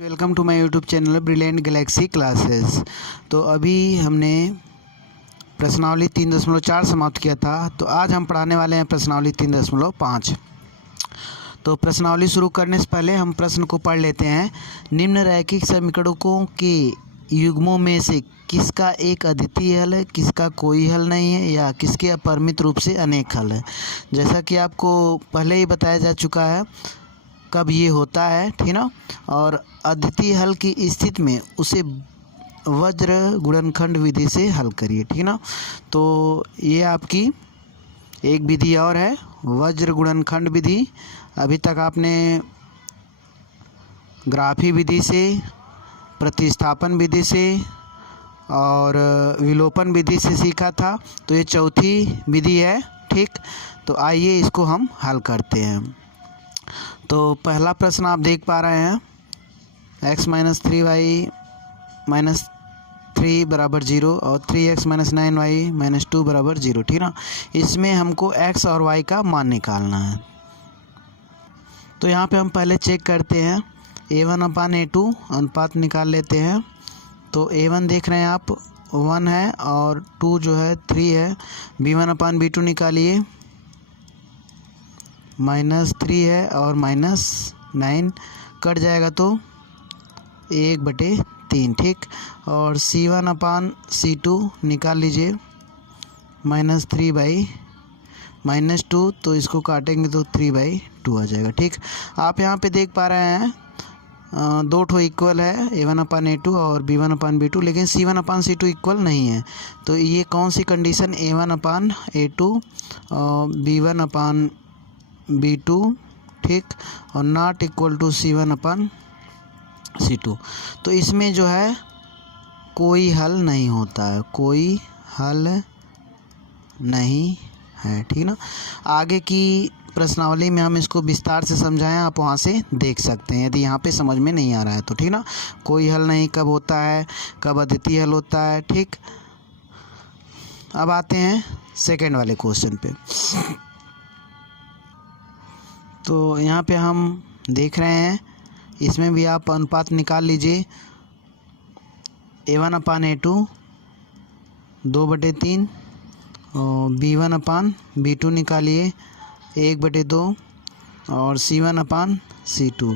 Welcome to my YouTube channel brilliant galaxy classes. तो अभी हमने प्रश्नावली 3.4 समाप्त किया था। तो आज हम पढ़ाने वाले हैं प्रश्नावली 3.5। तो प्रश्नावली शुरू करने से पहले हम प्रश्न को पढ़ लेते हैं। निम्न रैखिक समीकरणों के युग्मों में से किसका एक अद्वितीय हल है, किसका कोई हल नहीं है, या किसके अपरिमित रूप से अनेक हल है। जैसा कि आपको पहले ही बताया जा चुका है कब ये होता है, ठीक ना। और अद्वितीय हल की स्थिति में उसे वज्र गुणनखंड विधि से हल करिए, ठीक ना। तो ये आपकी एक विधि और है, वज्र गुणनखंड विधि। अभी तक आपने ग्राफी विधि से, प्रतिस्थापन विधि से और विलोपन विधि से सीखा था। तो ये चौथी विधि है, ठीक। तो आइए इसको हम हल करते हैं। तो पहला प्रश्न आप देख पा रहे हैं, x - 3y - 3 बराबर 0 और 3x - 9y - 2 बराबर 0, ठीक ना। इसमें हमको x और y का मान निकालना है। तो यहाँ पे हम पहले चेक करते हैं, a1/a2 अनुपात निकाल लेते हैं। तो a1 देख रहे हैं आप 1 है और 2 जो है 3 है। b1/b2 निकालिए, -3 है और -9 कट जाएगा तो 1/3, ठीक। और c1/c2 निकाल लीजिए, -3 -2, तो इसको काटेंगे तो 3/2 आ जाएगा, ठीक। आप यहाँ पे देख पा रहे हैं दो ठो इक्वल है, a1/a2 और b1/b2, लेकिन c1/c2 इक्वल नहीं है। तो ये कौन सी कंडीशन, a1/a2 और b1/b2, ठीक, और नॉट इक्वल टू c1/c2। तो इसमें जो है कोई हल नहीं होता है, कोई हल नहीं है, ठीक ना। आगे की प्रश्नावली में हम इसको विस्तार से समझाएं, आप वहाँ से देख सकते हैं यदि यहाँ पे समझ में नहीं आ रहा है तो, ठीक ना। कोई हल नहीं कब होता है, कब अद्वितीय हल होता है, ठीक। अब आते हैं सेकेंड वाले क्वेश्चन पे। तो यहाँ पे हम देख रहे हैं, इसमें भी आप अनुपात निकाल लीजिए, a1/a2 2/3 और b1/b2 निकालिए 1/2 और c1/c2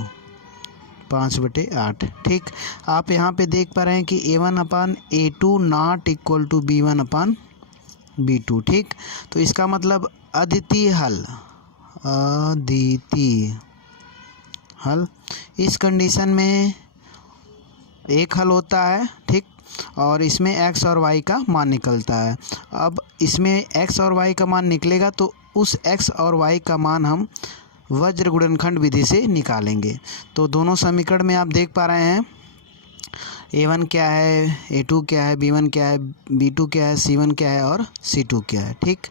5/8, ठीक। आप यहाँ पे देख पा रहे हैं कि a1/a2 not equal to b1/b2, ठीक। तो इसका मतलब अद्वितीय हल, अद्वितीय हल इस कंडीशन में एक हल होता है, ठीक। और इसमें x और y का मान निकलता है। अब इसमें x और y का मान निकलेगा तो उस x और y का मान हम वज्र गुणनखंड विधि से निकालेंगे। तो दोनों समीकरण में आप देख पा रहे हैं a1 क्या है, a2 क्या है, b1 क्या है, b2 क्या है, c1 क्या है और c2 क्या है, ठीक।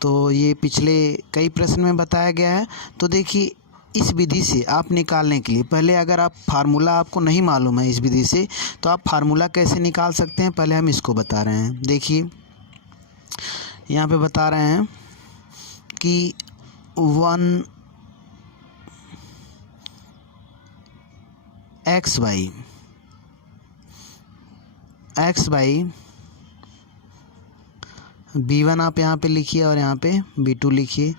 तो ये पिछले कई प्रश्न में बताया गया है। तो देखिए, इस विधि से आप निकालने के लिए पहले अगर आप फार्मूला आपको नहीं मालूम है इस विधि से, तो आप फार्मूला कैसे निकाल सकते हैं, पहले हम इसको बता रहे हैं। देखिए यहाँ पे बता रहे हैं कि 1x/x/b1 आप यहाँ पे लिखिए और यहाँ पे b2 लिखिए,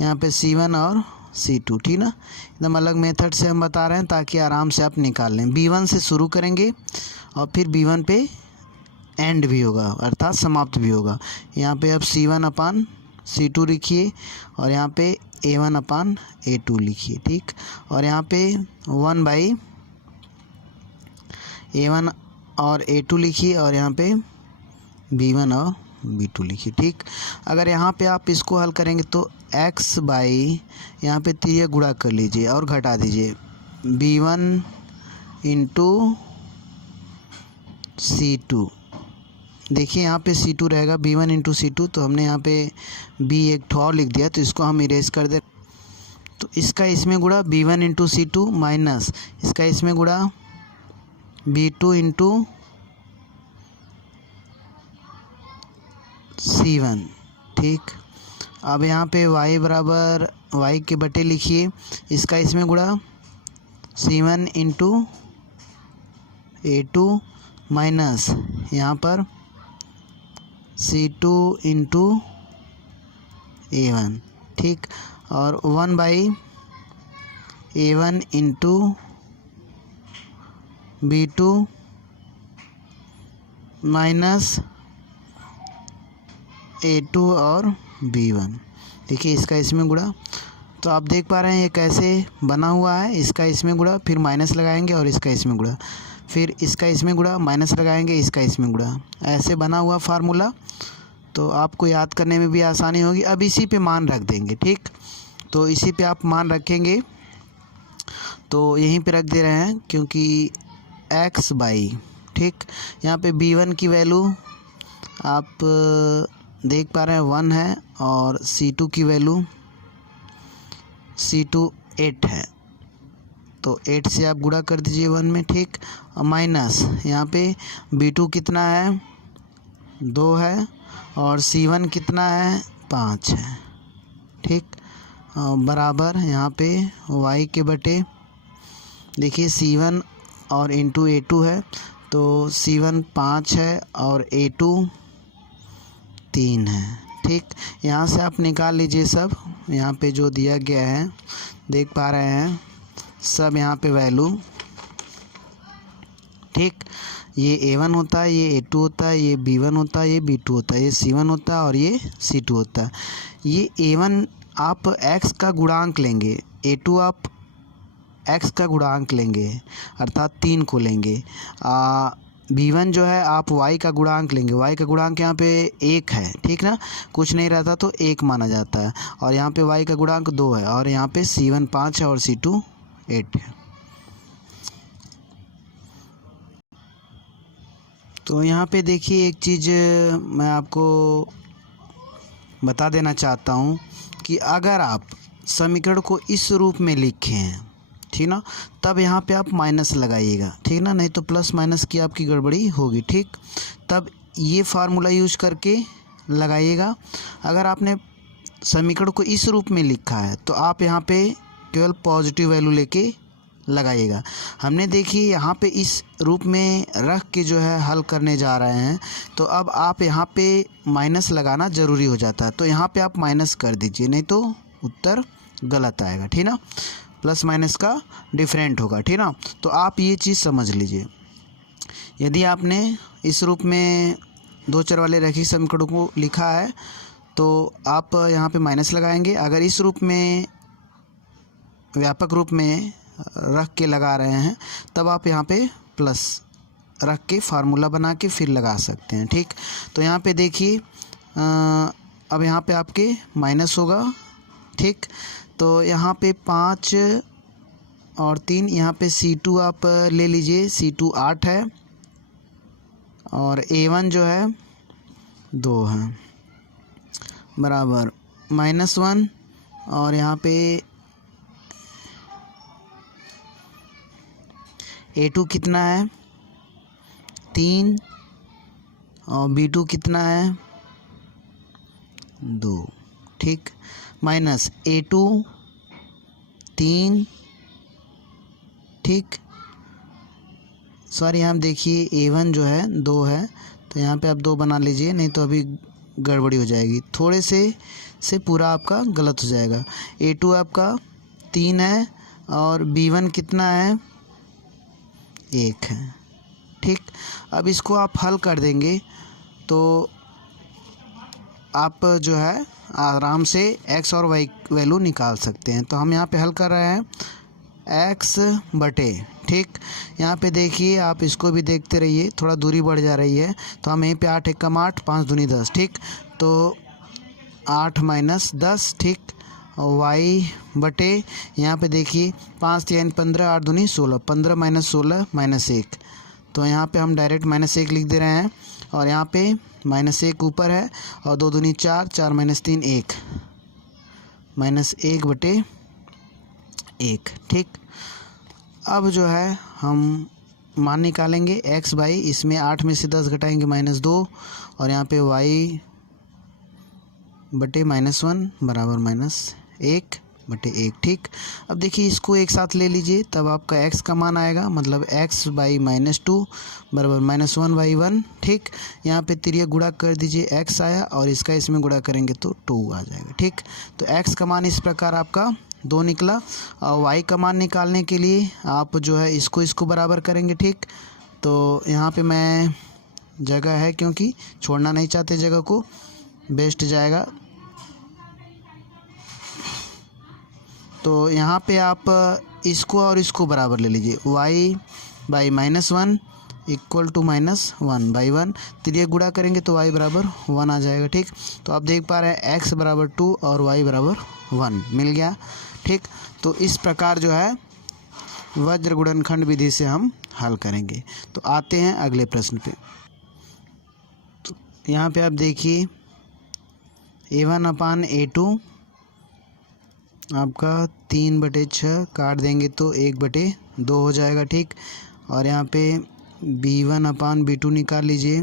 यहाँ पे c1 और c2, ठीक ना। एकदम अलग मेथड से हम बता रहे हैं ताकि आराम से आप निकाल लें। b1 से शुरू करेंगे और फिर b1 पे एंड भी होगा, अर्थात समाप्त भी होगा। यहाँ पे अब c1/c2 लिखिए और यहाँ पे a1/a2 लिखिए, ठीक। और यहाँ पे 1/a1 और a2 लिखिए और यहाँ पे b1 और b2 लिखिए, ठीक। अगर यहाँ पे आप इसको हल करेंगे तो x बाई यहाँ पे 3 गुणा कर लीजिए और घटा दीजिए, b1 इंटू c2। देखिए यहाँ पे c2 रहेगा, b1 इंटू c2, तो हमने यहाँ पे b एक ठो और लिख दिया, तो इसको हम इरेज कर दे। तो इसका इसमें गुणा b1 इंटू c2 माइनस इसका इसमें गुणा b2 इंटू c1, ठीक। अब यहाँ पे y बराबर y के बटे लिखिए, इसका इसमें गुणा c1 इंटू A2 माइनस यहाँ पर C2 इंटू A1, ठीक। और 1/A1 into B2 minus A2 और B1। देखिए इसका इसमें गुणा, तो आप देख पा रहे हैं ये कैसे बना हुआ है। इसका इसमें गुणा, फिर माइनस लगाएंगे और इसका इसमें गुणा, फिर इसका इसमें गुणा, माइनस लगाएंगे, इसका इसमें गुणा, ऐसे बना हुआ फार्मूला। तो आपको याद करने में भी आसानी होगी। अब इसी पे मान रख देंगे, ठीक। तो इसी पे आप मान रखेंगे, तो यहीं पे रख दे रहे हैं क्योंकि x बाई, ठीक। यहाँ पे B1 की वैल्यू आप देख पा रहे हैं 1 है, और C2 की वैल्यू C2 8 है, तो 8 से आप गुणा कर दीजिए 1 में, ठीक। माइनस यहाँ पे B2 कितना है 2 है, और C1 कितना है 5 है, ठीक। बराबर यहाँ पे y के बटे, देखिए C1 और इंटू A2 है, तो C1 5 है और A2 3 है, ठीक। यहाँ से आप निकाल लीजिए सब, यहाँ पे जो दिया गया है देख पा रहे हैं सब यहाँ पे वैल्यू, ठीक। ये A1 होता है, ये A2 होता है, ये B1 होता है, ये B2 होता है, ये C1 होता है और ये C2 होता है। ये A1 आप x का गुणांक लेंगे, A2 आप x का गुणांक लेंगे अर्थात 3 को लेंगे। B1 जो है आप y का गुणांक लेंगे, y का गुणांक यहाँ पे 1 है, ठीक ना, कुछ नहीं रहता तो 1 माना जाता है। और यहाँ पे y का गुणांक 2 है, और यहाँ पे C1 5 है और C2 8 है। तो यहाँ पे देखिए एक चीज़ मैं आपको बता देना चाहता हूँ कि अगर आप समीकरण को इस रूप में लिखे हैं, ठीक ना, तब यहाँ पे आप माइनस लगाइएगा, ठीक ना, नहीं तो प्लस माइनस की आपकी गड़बड़ी होगी, ठीक। तब ये फार्मूला यूज करके लगाइएगा। अगर आपने समीकरण को इस रूप में लिखा है तो आप यहाँ पे केवल पॉजिटिव वैल्यू लेके लगाइएगा। हमने देखिए यहाँ पे इस रूप में रख के जो है हल करने जा रहे हैं, तो अब आप यहाँ पे माइनस लगाना ज़रूरी हो जाता है, तो यहाँ पे आप माइनस कर दीजिए, नहीं तो उत्तर गलत आएगा, ठीक ना, प्लस माइनस का डिफरेंट होगा, ठीक ना। तो आप ये चीज़ समझ लीजिए। यदि आपने इस रूप में 2 चर वाले रैखिक समीकरणों को लिखा है तो आप यहाँ पे माइनस लगाएंगे। अगर इस रूप में व्यापक रूप में रख के लगा रहे हैं तब आप यहाँ पे प्लस रख के फार्मूला बना के फिर लगा सकते हैं, ठीक। तो यहाँ पे देखिए अब यहाँ पे आपके माइनस होगा, ठीक। तो यहाँ पे 5 और 3, यहाँ पे C2 आप ले लीजिए, C2 8 है और A1 जो है 2 है, बराबर -1, और यहाँ पे A2 कितना है 3, और B2 कितना है 2, ठीक। माइनस A2 3, ठीक। सॉरी यहाँ देखिए A1 जो है 2 है, तो यहाँ पे आप 2 बना लीजिए, नहीं तो अभी गड़बड़ी हो जाएगी, थोड़े से पूरा आपका गलत हो जाएगा। A2 आपका 3 है और B1 कितना है 1 है, ठीक। अब इसको आप हल कर देंगे तो आप जो है आराम से x और y वैल्यू निकाल सकते हैं। तो हम यहाँ पे हल कर रहे हैं x बटे, ठीक। यहाँ पे देखिए आप इसको भी देखते रहिए, थोड़ा दूरी बढ़ जा रही है, तो हम यहीं पे 8 × 8 5 दूनी 10, ठीक। तो 8 - 10, ठीक। y बटे यहाँ पे देखिए 5 × 3 = 15, 8 दूनी 16, 15 - 16 -1, तो यहाँ पे हम डायरेक्ट -1 लिख दे रहे हैं, और यहाँ पे -1 ऊपर है, और 2 दूनी 4, 4 - 3 1, -1 बटे 1, ठीक। अब जो है हम मान निकालेंगे x बाई, इसमें 8 में से 10 घटाएंगे -2, और यहाँ पे y बटे -1 बराबर -1, 1 ठीक। अब देखिए इसको एक साथ ले लीजिए, तब आपका x का मान आएगा, मतलब x/-2 बराबर -1/1 ठीक। यहाँ पे तिरिया गुणा कर दीजिए, x आया और इसका इसमें गुणा करेंगे तो 2 आ जाएगा ठीक। तो x का मान इस प्रकार आपका 2 निकला। और y का मान निकालने के लिए आप जो है इसको बराबर करेंगे ठीक। तो यहाँ पे मैं जगह है क्योंकि छोड़ना नहीं चाहते जगह को, बेस्ट जाएगा। तो यहाँ पे आप इसको और इसको बराबर ले लीजिए, y/-1 इक्वल टू -1/1, तिरिया गुणा करेंगे तो y बराबर 1 आ जाएगा ठीक। तो आप देख पा रहे हैं x बराबर 2 और y बराबर 1 मिल गया ठीक। तो इस प्रकार जो है वज्र गुणनखंड विधि से हम हल करेंगे। तो आते हैं अगले प्रश्न पे। तो यहाँ पे आप देखिए a1/a2 आपका 3/6 काट देंगे तो 1/2 हो जाएगा ठीक। और यहाँ पे b1/b2 निकाल लीजिए,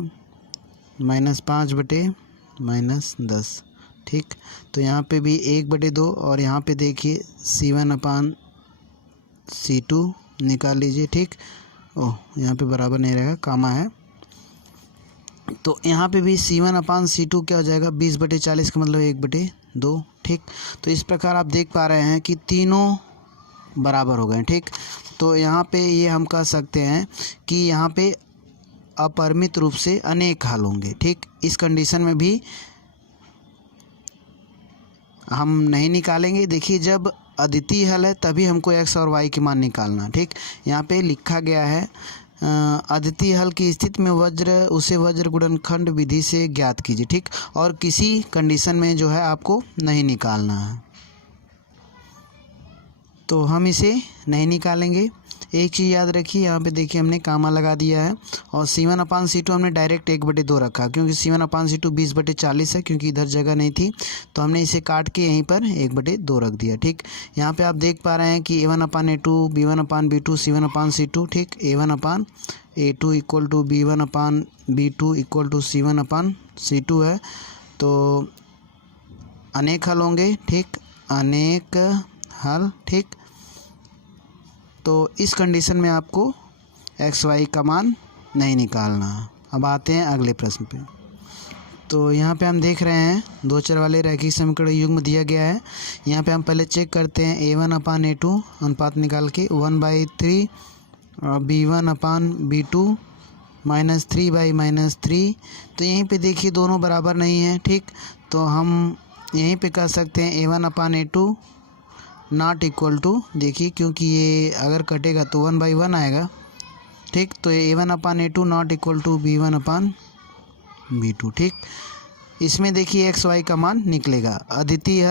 -5/-10 ठीक। तो यहाँ पे भी 1/2 और यहाँ पे देखिए c1/c2 निकाल लीजिए ठीक। ओह यहाँ पे बराबर नहीं रहेगा, कामा है। तो यहाँ पे भी c1/c2 क्या हो जाएगा, 20/40 का मतलब 1/2 ठीक। तो इस प्रकार आप देख पा रहे हैं कि तीनों बराबर हो गए ठीक। तो यहाँ पे ये हम कह सकते हैं कि यहाँ पे अपरिमित रूप से अनेक हल होंगे ठीक। इस कंडीशन में भी हम नहीं निकालेंगे। देखिए जब अद्वितीय हल है तभी हमको x और y के मान निकालना ठीक। यहाँ पे लिखा गया है अद्वितीय हल की स्थिति में उसे वज्र गुणनखंड विधि से ज्ञात कीजिए ठीक। और किसी कंडीशन में जो है आपको नहीं निकालना है, तो हम इसे नहीं निकालेंगे। एक चीज़ याद रखिए, यहाँ पे देखिए हमने कामा लगा दिया है और c1/c2 हमने डायरेक्ट 1/2 रखा, क्योंकि c1/c2 20/40 है, क्योंकि इधर जगह नहीं थी तो हमने इसे काट के यहीं पर 1/2 रख दिया ठीक। यहाँ पे आप देख पा रहे हैं कि a1/a2 b1/b2 c1/c2 ठीक। a1/a2 equal to b1/b2 equal to c1/c2 है। तो अनेक हल होंगे ठीक, अनेक हल ठीक। तो इस कंडीशन में आपको एक्स वाई का मान नहीं निकालना। अब आते हैं अगले प्रश्न पे। तो यहाँ पे हम देख रहे हैं दो चर वाले रैखिक समीकरण युग्म दिया गया है। यहाँ पे हम पहले चेक करते हैं a1/a2 अनुपात निकाल के 1/3 b1/b2 -3/-3। तो यहीं पे देखिए दोनों बराबर नहीं है ठीक। तो हम यहीं पे कह सकते हैं a1/a2 नॉट इक्वल टू, देखिए क्योंकि ये अगर कटेगा तो 1/1 आएगा ठीक। तो a1/a2 not equal to b1/b2 ठीक। इसमें देखिए एक्स वाई का मान निकलेगा। अद्वितीय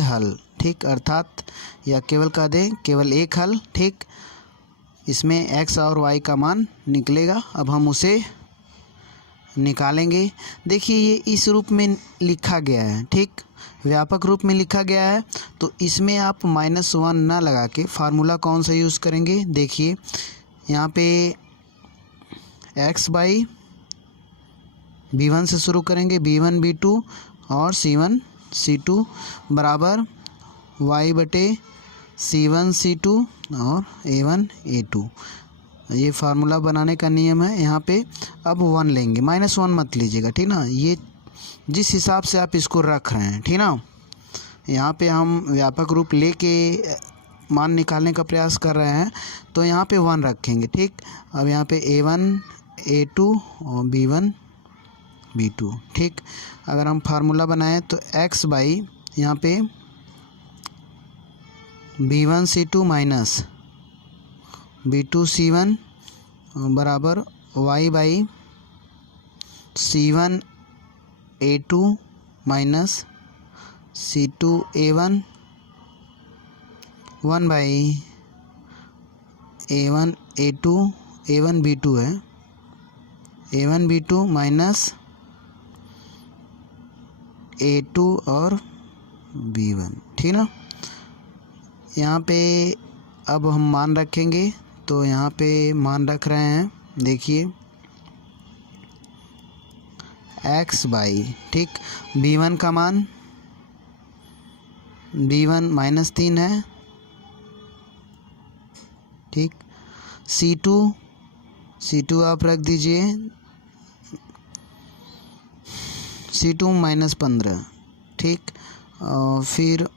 हल ठीक, अर्थात या केवल कह दें केवल एक हल ठीक। इसमें एक्स और वाई का मान निकलेगा। अब हम उसे निकालेंगे। देखिए ये इस रूप में लिखा गया है ठीक, व्यापक रूप में लिखा गया है। तो इसमें आप -1 ना लगा के फार्मूला कौन सा यूज़ करेंगे, देखिए यहाँ पे x बाई b1 से शुरू करेंगे, b1 b2 और c1 c2 बराबर y/c1 c2 और a1 a2। ये फार्मूला बनाने का नियम है। यहाँ पे अब 1 लेंगे, -1 मत लीजिएगा ठीक ना, ये जिस हिसाब से आप इसको रख रहे हैं ठीक ना। यहाँ पे हम व्यापक रूप लेके मान निकालने का प्रयास कर रहे हैं, तो यहाँ पे 1 रखेंगे ठीक। अब यहाँ पे a1 a2 और b1 b2 ठीक। अगर हम फार्मूला बनाएं तो x बाई यहाँ पे b1 c2 minus b2 c1 बराबर y by c1 a2 minus c2 a1 1 by a1 a2 a1 b2 है, a1 b2 माइनस a2 और b1 ठीक ना। यहाँ पे अब हम मान रखेंगे, तो यहाँ पे मान रख रहे हैं। देखिए एक्स बाई, ठीक, B1 का मान B1 -3 है, ठीक। C2 आप रख दीजिए, C2 -15, ठीक। और फिर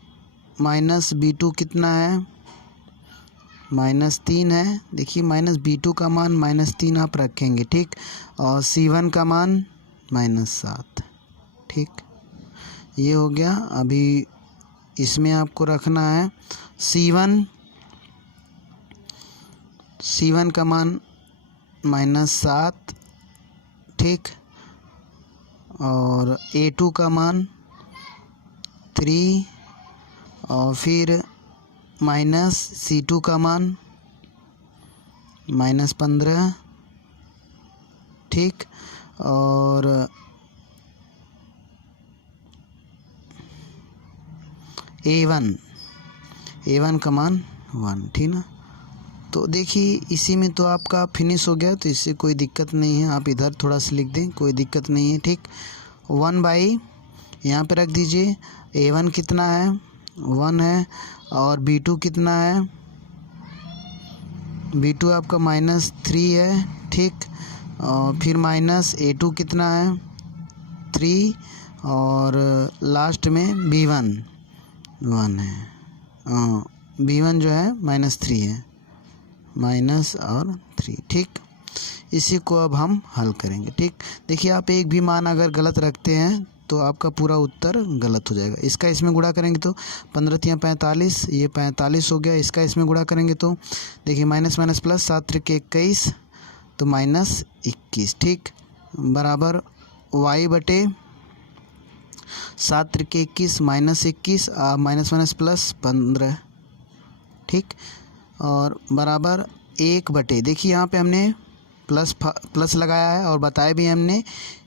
माइनस B2 कितना है, -3 है। देखिए -B2 का मान -3 आप रखेंगे, ठीक। और C1 का मान -7, ठीक। ये हो गया। अभी इसमें आपको रखना है C1 का मान -7, ठीक। और A2 का मान 3, और फिर माइनस C2 का मान -15, ठीक। और A1 का मान 1, ठीक ना। तो देखिए इसी में तो आपका फिनिश हो गया, तो इससे कोई दिक्कत नहीं है। आप इधर थोड़ा सा लिख दें, कोई दिक्कत नहीं है, ठीक। 1/, यहाँ पे रख दीजिए। A1 कितना है, 1 है। और B2 कितना है, B2 आपका -3 है, ठीक। और फिर माइनस A2 कितना है, 3। और लास्ट में B1 1 है। B1 जो है -3 है, माइनस और 3, ठीक। इसी को अब हम हल करेंगे, ठीक। देखिए आप एक भी मान अगर गलत रखते हैं तो आपका पूरा उत्तर गलत हो जाएगा। इसका इसमें गुणा करेंगे तो 15 × 45, ये 45 हो गया। इसका इसमें गुणा करेंगे तो देखिए माइनस माइनस प्लस, 7 × 21 तो -21, ठीक। बराबर y बटे 7 × 21 -21, माइनस माइनस प्लस 15, ठीक। और बराबर 1 बटे, देखिए यहाँ पे हमने प्लस लगाया है और बताया भी हमने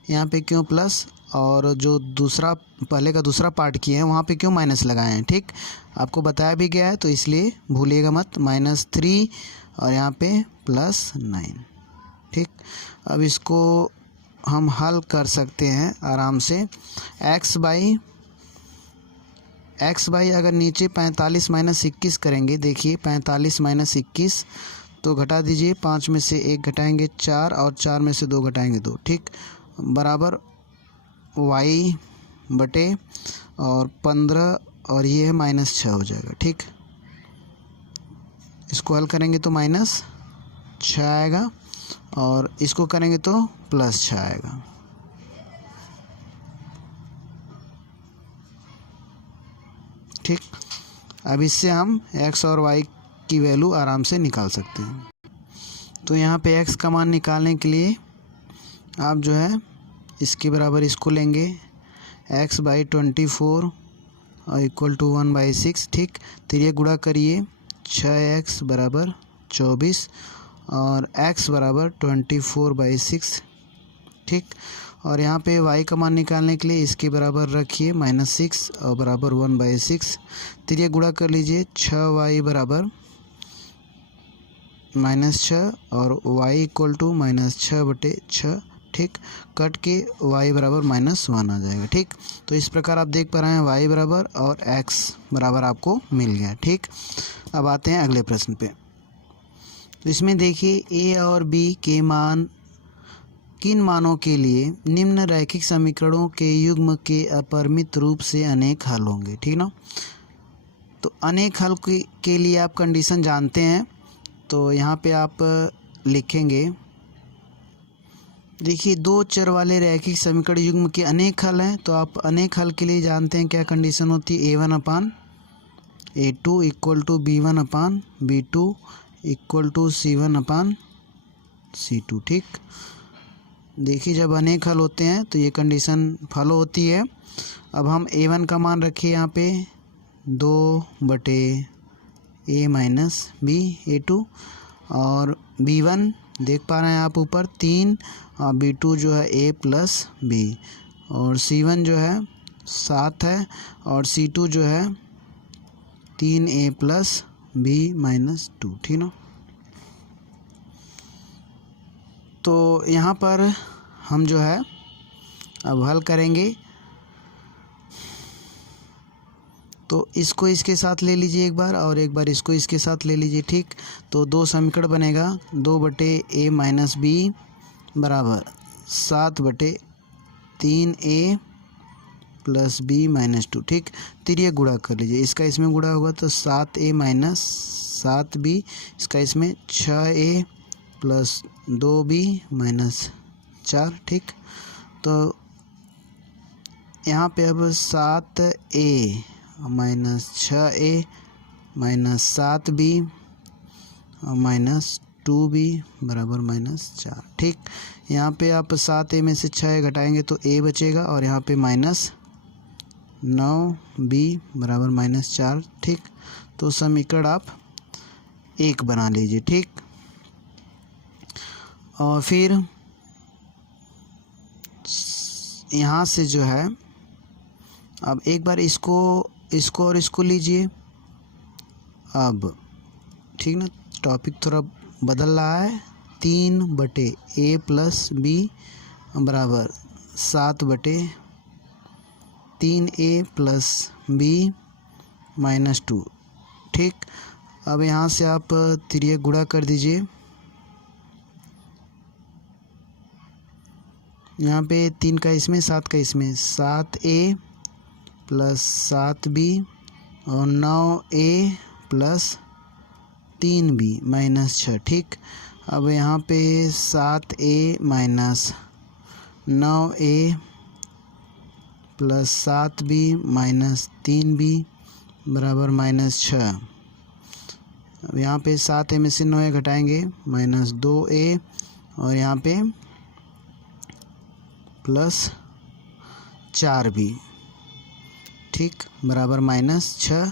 यहाँ पे क्यों प्लस, और जो दूसरा पहले का दूसरा पार्ट किए हैं वहाँ पे क्यों माइनस लगाए हैं, ठीक। आपको बताया भी गया है तो इसलिए भूलिएगा मत। -3 और यहाँ पे +9, ठीक। अब इसको हम हल कर सकते हैं आराम से। x बाई अगर नीचे 45 - 21 करेंगे, देखिए 45 - 21 तो घटा दीजिए, 5 में से 1 घटाएंगे 4, और 4 में से 2 घटाएंगे 2, ठीक। बराबर y बटे और 15, और ये है -6 हो जाएगा, ठीक। इसको हल करेंगे तो -6 आएगा, और इसको करेंगे तो +6 आएगा, ठीक। अब इससे हम x और y की वैल्यू आराम से निकाल सकते हैं। तो यहाँ पे x का मान निकालने के लिए आप जो है इसके बराबर इसको लेंगे, x/24 = 1/6, ठीक। तो ये गुणा करिए, 6x = 24 और x = 24/6, ठीक। और यहाँ पे y का मान निकालने के लिए इसके बराबर रखिए -6 और बराबर 1/6। तो ये गुणा कर लीजिए, 6y = -6 और y = -6/6, ठीक। कट के y = -1 आ जाएगा, ठीक। तो इस प्रकार आप देख पा रहे हैं y बराबर और x बराबर आपको मिल गया, ठीक। अब आते हैं अगले प्रश्न पे। तो इसमें देखिए a और b के मान किन मानों के लिए निम्न रैखिक समीकरणों के युग्म के अपरिमित रूप से अनेक हल होंगे, ठीक ना। तो अनेक हल के लिए आप कंडीशन जानते हैं, तो यहाँ पे आप लिखेंगे, देखिए 2 चर वाले रैखिक समीकरण युग्म के अनेक हल हैं, तो आप अनेक हल के लिए जानते हैं क्या कंडीशन होती है, A1/A2 = B1/B2 = C1/C2, ठीक। देखिए जब अनेक हल होते हैं तो ये कंडीशन फॉलो होती है। अब हम A1 का मान रखिए यहाँ पे 2/A - B A2, और B1 देख पा रहे हैं आप ऊपर 3, और B2 जो है A + B, और C1 जो है 7 है, और C2 जो है 3A + B - 2, ठीक ना। तो यहाँ पर हम जो है अब हल करेंगे तो इसको इसके साथ ले लीजिए एक बार, और एक बार इसको इसके साथ ले लीजिए, ठीक। तो दो समीकरण बनेगा 2/a माइनस बी बराबर 7/3a प्लस बी माइनस 2, ठीक। तिर्यक गुणा कर लीजिए, इसका इसमें गुणा होगा तो 7a माइनस 7b, इसका इसमें 6a प्लस 2b माइनस 4, ठीक। तो यहाँ पे अब 7a minus 6a minus 7b minus 2b बराबर माइनस 4, ठीक। यहाँ पे आप 7a में से 6 घटाएंगे तो a बचेगा, और यहाँ पे माइनस 9b बराबर माइनस 4, ठीक। तो समीकरण आप 1 बना लीजिए, ठीक। और फिर यहाँ से जो है अब एक बार इसको और इसको लीजिए अब, ठीक ना। टॉपिक थोड़ा बदल रहा है। 3/a प्लस बी बराबर 7/3a प्लस बी माइनस 2, ठीक। अब यहाँ से आप तिर्यक गुणा कर दीजिए। यहाँ पे 3 का इसमें 7 का इसमें 7a प्लस 7b और 9a प्लस 3b माइनस 6, ठीक। अब यहाँ पे 7a minus 9a plus 7b minus 3b बराबर माइनस 6। अब यहाँ पे 7a में से 9a घटाएंगे माइनस 2a, और यहाँ पे प्लस 4b, ठीक, बराबर माइनस 6।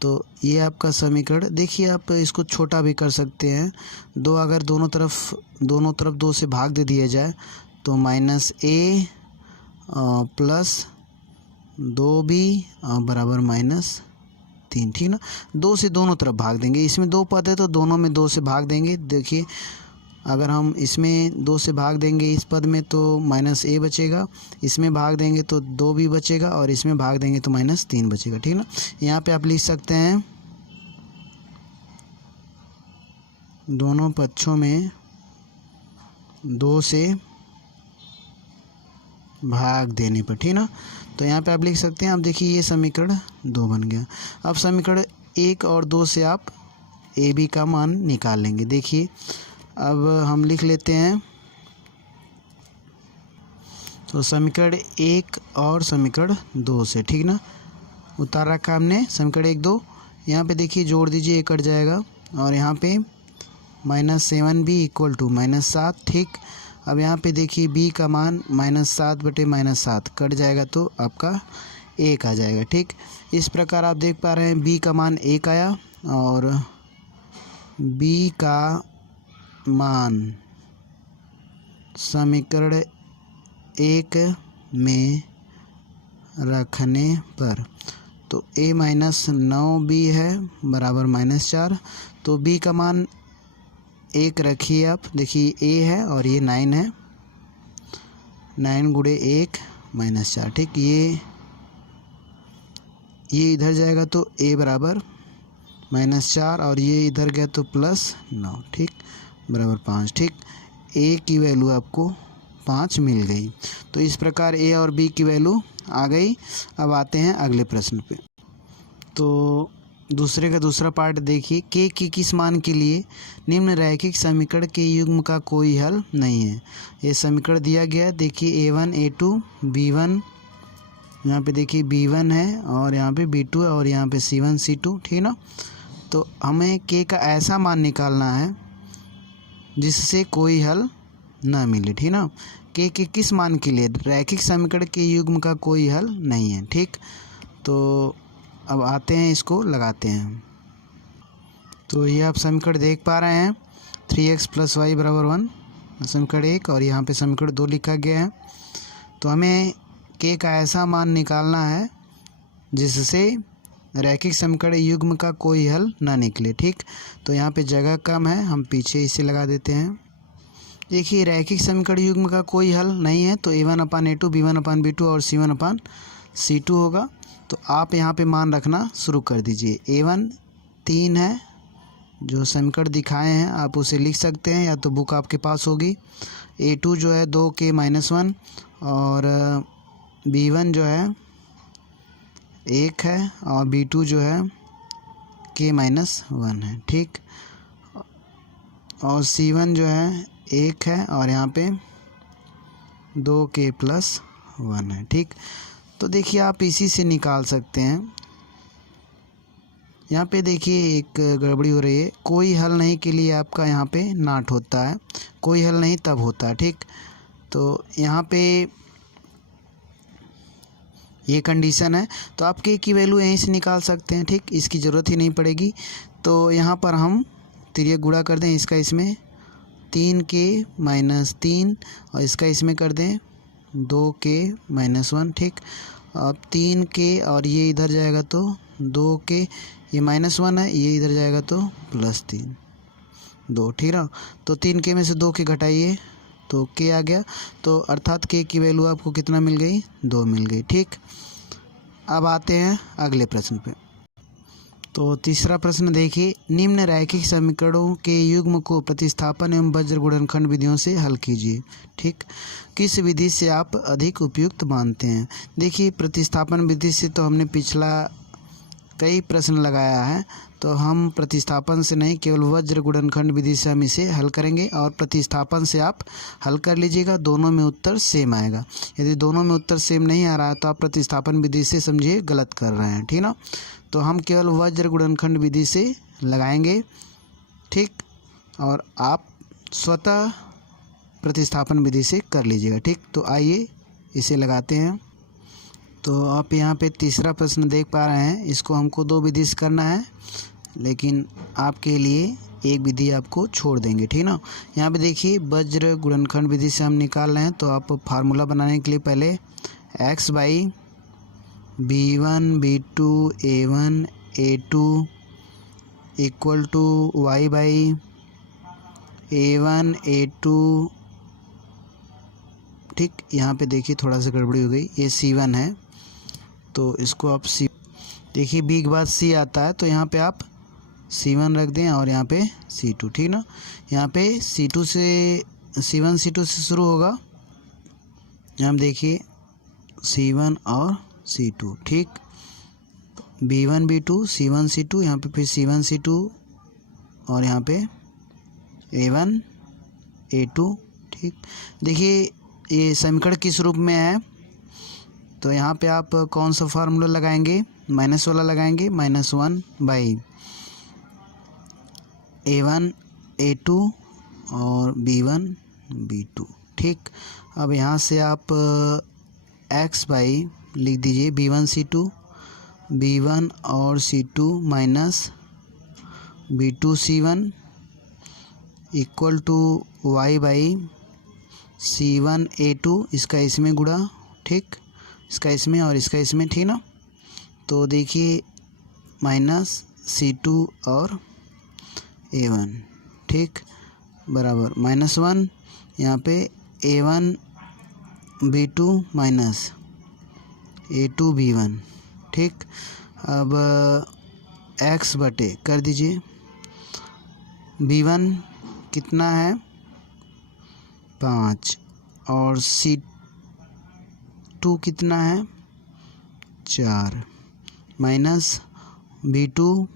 तो ये आपका समीकरण, देखिए आप इसको छोटा भी कर सकते हैं। दो अगर दोनों तरफ 2 से भाग दे दिया जाए तो माइनस a प्लस 2b बराबर माइनस 3, ठीक ना। 2 से दोनों तरफ भाग देंगे, इसमें 2 पद है तो दोनों में 2 से भाग देंगे। देखिए अगर हम इसमें 2 से भाग देंगे इस पद में तो माइनस a बचेगा, इसमें भाग देंगे तो 2b बचेगा, और इसमें भाग देंगे तो माइनस 3 बचेगा, ठीक ना। यहाँ पे आप लिख सकते हैं दोनों पक्षों में 2 से भाग देने पर, ठीक ना। तो यहाँ पे आप लिख सकते हैं। अब देखिए ये समीकरण 2 बन गया। अब समीकरण 1 और 2 से आप ए बी का मान निकाल लेंगे। देखिए अब हम लिख लेते हैं, तो समीकरण 1 और समीकरण 2 से, ठीक ना, उतार रखा हमने समीकरण 1 2। यहाँ पे देखिए जोड़ दीजिए, 1 कट जाएगा, और यहाँ पे -7b इक्वल टू -7, ठीक। अब यहाँ पे देखिए b का मान -7/-7 कट जाएगा तो आपका 1 आ जाएगा, ठीक। इस प्रकार आप देख पा रहे हैं b का मान 1 आया, और b का मान समीकरण 1 में रखने पर तो a माइनस 9b है बराबर -4। तो b का मान 1 रखिए आप, देखिए a है और ये 9 है, 9 गुणे 1 -4, ठीक। ये इधर जाएगा तो a बराबर -4, और ये इधर गया तो +9, ठीक, बराबर 5, ठीक। a की वैल्यू आपको 5 मिल गई। तो इस प्रकार a और b की वैल्यू आ गई। अब आते हैं अगले प्रश्न पे। तो दूसरे का दूसरा पार्ट देखिए, k की किस मान के लिए निम्न रैखिक समीकरण के युग्म का कोई हल नहीं है। ये समीकरण दिया गया है, देखिए a1 a2 b1, यहाँ पे देखिए b1 है और यहाँ पे b2 है और यहाँ पे c1 c2, ठीक ना। तो हमें k का ऐसा मान निकालना है जिससे कोई हल ना मिले, ठीक ना। k के किस मान के लिए रैखिक समीकरण के युग्म का कोई हल नहीं है, ठीक। तो अब आते हैं, इसको लगाते हैं। तो ये आप समीकरण देख पा रहे हैं, 3x + y = 1 समीकरण 1, और यहाँ पे समीकरण 2 लिखा गया है। तो हमें k का ऐसा मान निकालना है जिससे रैखिक समीकरण युग्म का कोई हल ना निकले, ठीक। तो यहाँ पे जगह कम है, हम पीछे इसे लगा देते हैं। देखिए रैखिक समीकरण युग्म का कोई हल नहीं है, तो a1/a2 b1/b2 और c1/c2 होगा। तो आप यहाँ पे मान रखना शुरू कर दीजिए। a1 3 है, जो समीकरण दिखाए हैं आप उसे लिख सकते हैं, या तो बुक आपके पास होगी। a2 जो है 2k-1 और b1 जो है 1 है और b2 जो है k-1 है, ठीक। और c1 जो है 1 है और यहाँ पे 2k+1 है, ठीक। तो देखिए आप इसी से निकाल सकते हैं। यहाँ पे देखिए एक गड़बड़ी हो रही है, कोई हल नहीं के लिए आपका यहाँ पे नॉट होता है, कोई हल नहीं तब होता है, ठीक। तो यहाँ पे ये कंडीशन है, तो आप k की वैल्यू यहीं से निकाल सकते हैं, ठीक। इसकी ज़रूरत ही नहीं पड़ेगी। तो यहाँ पर हम तिर्यक गुणा कर दें इसका इसमें 3k-3 और इसका इसमें कर दें 2k-1, ठीक। अब 3k और ये इधर जाएगा तो 2k, ये -1 है, ये इधर जाएगा तो +3 2, ठीक है। तो 3k में से 2k घटाइए तो k आ गया, तो अर्थात k की वैल्यू आपको कितना मिल गई, 2 मिल गई, ठीक। अब आते हैं अगले प्रश्न पे। तो तीसरा प्रश्न देखिए, निम्न रैखिक समीकरणों के युग्म को प्रतिस्थापन एवं वज्र गुणनखंड विधियों से हल कीजिए, ठीक। किस विधि से आप अधिक उपयुक्त मानते हैं। देखिए प्रतिस्थापन विधि से तो हमने पिछला कई प्रश्न लगाया है, तो हम प्रतिस्थापन से नहीं केवल वज्र गुणनखंड विधि से हम इसे हल करेंगे। और प्रतिस्थापन से आप हल कर लीजिएगा, दोनों में उत्तर सेम आएगा। यदि दोनों में उत्तर सेम नहीं आ रहा है तो आप प्रतिस्थापन विधि से समझिए गलत कर रहे हैं, ठीक ना। तो हम केवल वज्र गुणनखंड विधि से लगाएंगे, ठीक। और आप स्वतः प्रतिस्थापन विधि से कर लीजिएगा, ठीक। तो आइए इसे लगाते हैं। तो आप यहाँ पे तीसरा प्रश्न देख पा रहे हैं, इसको हमको 2 विधि से करना है, लेकिन आपके लिए एक विधि आपको छोड़ देंगे, ठीक ना। यहाँ पे देखिए वज्र गुणनखंड विधि से हम निकाल रहे हैं, तो आप फार्मूला बनाने के लिए पहले x/b1 b2 a1 a2 equal to y/a1 a2, ठीक। यहाँ पे देखिए थोड़ा सा गड़बड़ी हो गई, ये c1 है तो इसको आप देखिए b के बाद c आता है, तो यहाँ पे आप c1 रख दें और यहाँ पे c2, ठीक ना। यहाँ पे c2 से c1 c2 से शुरू होगा, यहाँ देखिए c1 और c2, ठीक। b1 b2 c1 c2, यहाँ पे फिर c1 c2 और यहाँ पे a1 a2, ठीक। देखिए ये समीकरण किस रूप में है, तो यहाँ पे आप कौन सा फार्मूला लगाएंगे, माइनस वाला लगाएंगे, -1/a1 a2 और b1 b2, ठीक। अब यहाँ से आप x बाई लिख दीजिए b1 c2 b1 और c2 minus b2 c1 equal to y/c1 a2, इसका इसमें गुणा, ठीक। इसका इसमें और इसका इसमें, ठीक ना। तो देखिए -c2 और a1, ठीक, बराबर -1, यहाँ पे a1 b2 minus a2 b1, ठीक। अब x बटे कर दीजिए, b1 कितना है 5 और c2 कितना है 4 माइनस b2,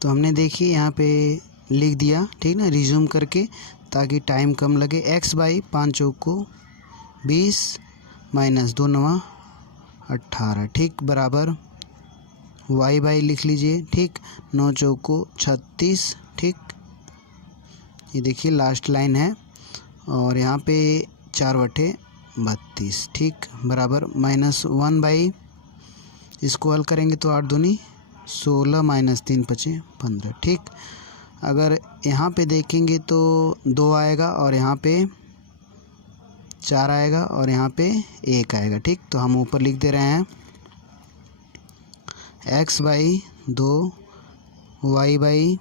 तो हमने देखिए यहाँ पे लिख दिया, ठीक ना, रिज्यूम करके ताकि टाइम कम लगे। x/5 चौक को 20 माइनस 2 9 18, ठीक, बराबर y/ लिख लीजिए, ठीक, 9 चौक को 36, ठीक। ये देखिए लास्ट लाइन है और यहाँ पे 4/32, ठीक, बराबर -1/, इसको हल करेंगे तो 8 दूनी 16 माइनस 3 5 15, ठीक। अगर यहाँ पे देखेंगे तो 2 आएगा और यहाँ पे 4 आएगा और यहाँ पे 1 आएगा, ठीक। तो हम ऊपर लिख दे रहे हैं x/2 y/,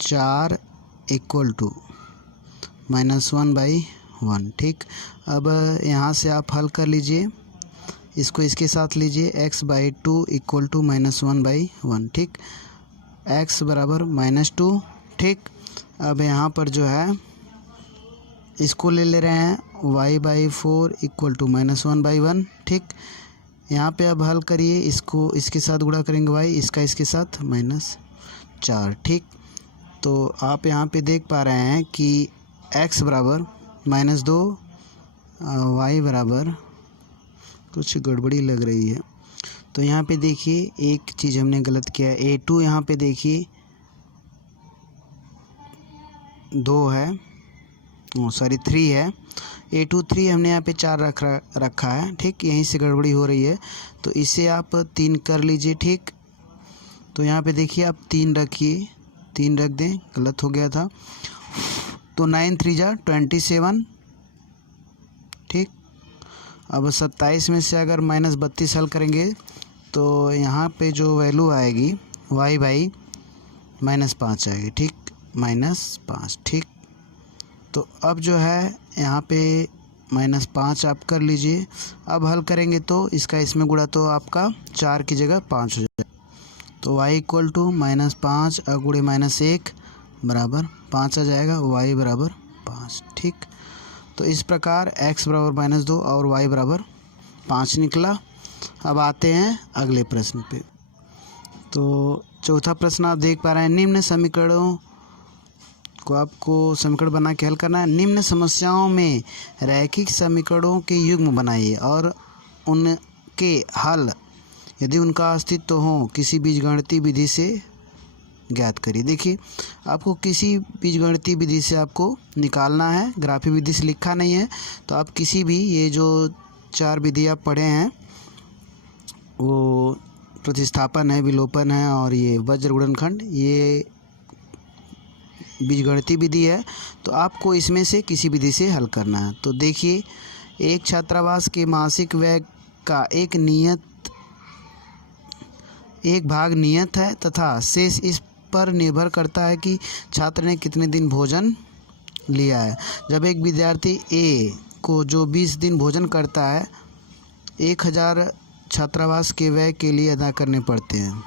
4 इक्वल टू -1/1। ठीक, अब यहाँ से आप हल कर लीजिए, इसको इसके साथ लीजिए, x/2 इक्वल टू -1/1। ठीक, x बराबर -2। ठीक, अब यहाँ पर जो है इसको ले रहे हैं y/4 इक्वल टू -1/1। ठीक, यहाँ पे अब हल करिए, इसको इसके साथ गुणा करेंगे y, इसका इसके साथ -4। ठीक, तो आप यहाँ पे देख पा रहे हैं कि x बराबर -2, y बराबर कुछ गड़बड़ी लग रही है। तो यहाँ पे देखिए एक चीज़ हमने गलत किया है, a2 यहाँ पे देखिए 2 है, सॉरी 3 है, a2 3 हमने यहाँ पे 4 रखा है। ठीक, यहीं से गड़बड़ी हो रही है, तो इसे आप 3 कर लीजिए। ठीक, तो यहाँ पे देखिए आप 3 रखिए, 3 रख दें, गलत हो गया था। तो 9 3 जा 27। ठीक, अब 27 में से अगर -32 हल करेंगे तो यहाँ पे जो वैल्यू आएगी y/-5 आएगी। ठीक, -5। ठीक, तो अब जो है यहाँ पे -5 आप कर लीजिए। अब हल करेंगे तो इसका इसमें गुणा तो आपका 4 की जगह 5 हो जाएगा। तो y इक्वल टू -5 गुणे -1 बराबर 5 आ जाएगा, y बराबर 5। ठीक, तो इस प्रकार x बराबर -2 और y बराबर 5 निकला। अब आते हैं अगले प्रश्न पे। तो चौथा प्रश्न आप देख पा रहे हैं, निम्न समीकरणों को आपको समीकरण बना के हल करना है। निम्न समस्याओं में रैखिक समीकरणों के युग्म बनाइए और उनके हल यदि उनका अस्तित्व हो किसी बीजगणितीय विधि से ज्ञात करिए। देखिए, आपको किसी बीजगणितीय विधि से आपको निकालना है, ग्राफी विधि से लिखा नहीं है। तो आप किसी भी, ये जो 4 विधि आप पढ़े हैं वो प्रतिस्थापन है, विलोपन है और ये वज्र गुणनखंड, ये बीजगणितीय विधि है। तो आपको इसमें से किसी विधि से हल करना है। तो देखिए, एक छात्रावास के मासिक व्यय का एक भाग नियत है तथा शेष इस पर निर्भर करता है कि छात्र ने कितने दिन भोजन लिया है। जब एक विद्यार्थी ए को जो 20 दिन भोजन करता है, 1000 छात्रावास के व्यय के लिए अदा करने पड़ते हैं।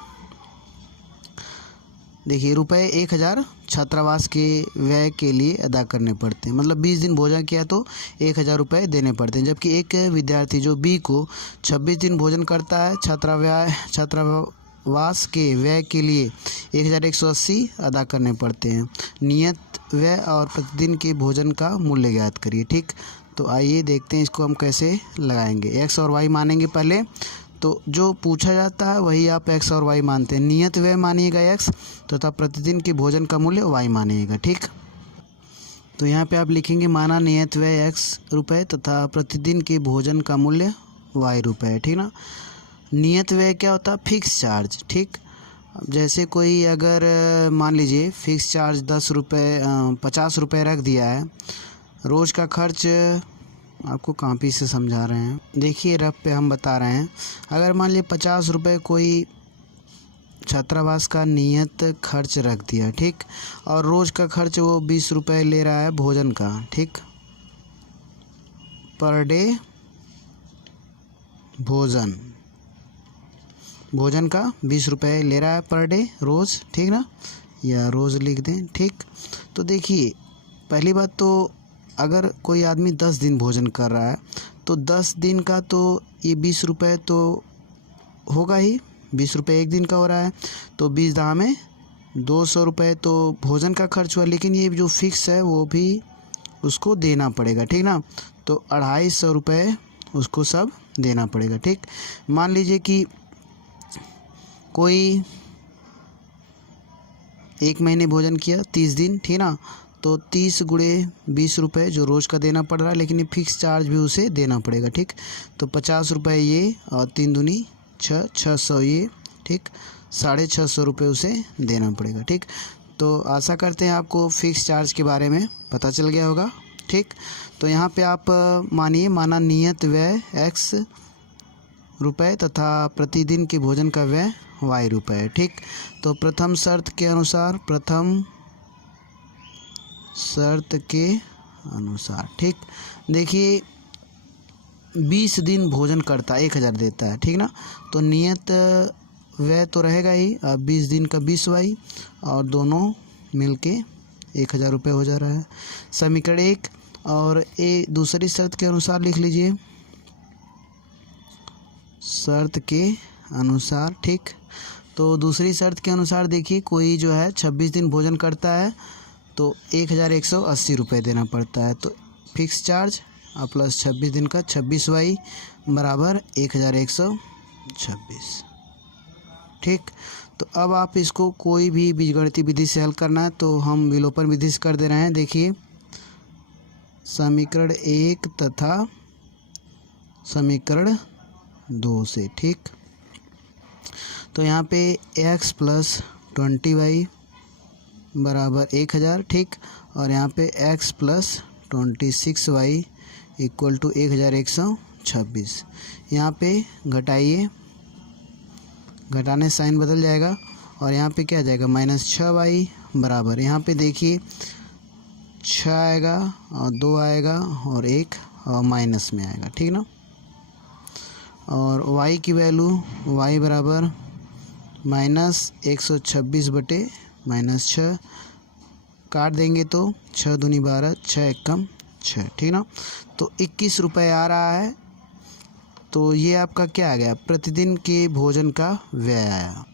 देखिए, रुपए 1000 छात्रावास के व्यय के लिए अदा करने पड़ते हैं, मतलब 20 दिन भोजन किया तो 1000 रुपये देने पड़ते हैं। जबकि एक विद्यार्थी जो बी को 26 दिन भोजन करता है, छात्रावास के व्यय के लिए 1180 अदा करने पड़ते हैं। नियत व्यय और प्रतिदिन के भोजन का मूल्य ज्ञात करिए। ठीक, तो आइए देखते हैं इसको हम कैसे लगाएंगे। एक्स और वाई मानेंगे पहले, तो जो पूछा जाता है वही आप एक्स और वाई मानते हैं। नियत व्यय मानिएगा एक्स तथा प्रतिदिन के भोजन का मूल्य वाई मानिएगा। ठीक, तो यहाँ पे आप लिखेंगे माना नियत व्यय एक्स रुपये तथा प्रतिदिन के भोजन का मूल्य वाई रुपये। ठीक ना, नियत व्यय क्या होता है? Fix charge. ठीक, जैसे कोई अगर मान लीजिए फिक्स चार्ज 10 रुपये 50 रुपये रख दिया है, रोज़ का खर्च आपको कॉपी से समझा रहे हैं, देखिए रफ पे हम बता रहे हैं। अगर मान लीजिए 50 रुपये कोई छात्रावास का नियत खर्च रख दिया, ठीक, और रोज़ का खर्च वो 20 रुपये ले रहा है भोजन का। ठीक, पर डे भोजन का 20 रुपये ले रहा है पर डे रोज़। ठीक ना, या रोज़ लिख दें। ठीक, तो देखिए पहली बात तो अगर कोई आदमी 10 दिन भोजन कर रहा है तो 10 दिन का तो ये 20 रुपये तो होगा ही। 20 रुपये एक दिन का हो रहा है तो 20 दाह में 200 रुपये तो भोजन का खर्च हुआ, लेकिन ये जो फिक्स है वो भी उसको देना पड़ेगा। ठीक ना, तो 250 रुपये उसको सब देना पड़ेगा। ठीक, मान लीजिए कि कोई 1 महीने भोजन किया 30 दिन, ठीक ना, तो 30 गुणे 20 रुपये जो रोज़ का देना पड़ रहा है, लेकिन ये फिक्स चार्ज भी उसे देना पड़ेगा। ठीक, तो 50 रुपये ये और 3 दूनी 600 ये। ठीक, 650 रुपये उसे देना पड़ेगा। ठीक, तो आशा करते हैं आपको फिक्स चार्ज के बारे में पता चल गया होगा। ठीक, तो यहाँ पे आप माना नियत व्यय x रुपये तथा प्रतिदिन के भोजन का व्यय y रुपये। ठीक, तो प्रथम शर्त के अनुसार प्रथम शर्त के अनुसार। ठीक, देखिए 20 दिन भोजन करता है, 1000 देता है, ठीक ना। तो नियत व्यय तो रहेगा ही, अब 20 दिन का 20y और दोनों मिलके 1000 रुपये हो जा रहा है। समीकरण 1 और दूसरी शर्त के अनुसार लिख लीजिए, शर्त के अनुसार। ठीक, तो दूसरी शर्त के अनुसार देखिए कोई जो है 26 दिन भोजन करता है तो 1180 रुपये देना पड़ता है। तो फिक्स चार्ज और प्लस 26 दिन का 26y बराबर 1126। ठीक, तो अब आप इसको कोई भी बीजगणितीय विधि से हल करना है तो हम विलोपन विधि से कर दे रहे हैं। देखिए समीकरण 1 तथा समीकरण 2 से। ठीक, तो यहाँ पे x प्लस 20y बराबर 1000। ठीक, और यहाँ पे x plus 26y equal to 1126। यहाँ पे घटाइए, घटाने साइन बदल जाएगा और यहाँ पे क्या आ जाएगा -6y बराबर, यहाँ पे देखिए 6 आएगा और 2 आएगा और 1 और माइनस में आएगा। ठीक ना, और y की वैल्यू y बराबर -126 बटे -6 काट देंगे तो 6 दूनी 12, 6 एकम 6। ठीक ना, तो 21 रुपये आ रहा है। तो ये आपका क्या आ गया, प्रतिदिन के भोजन का व्यय आया।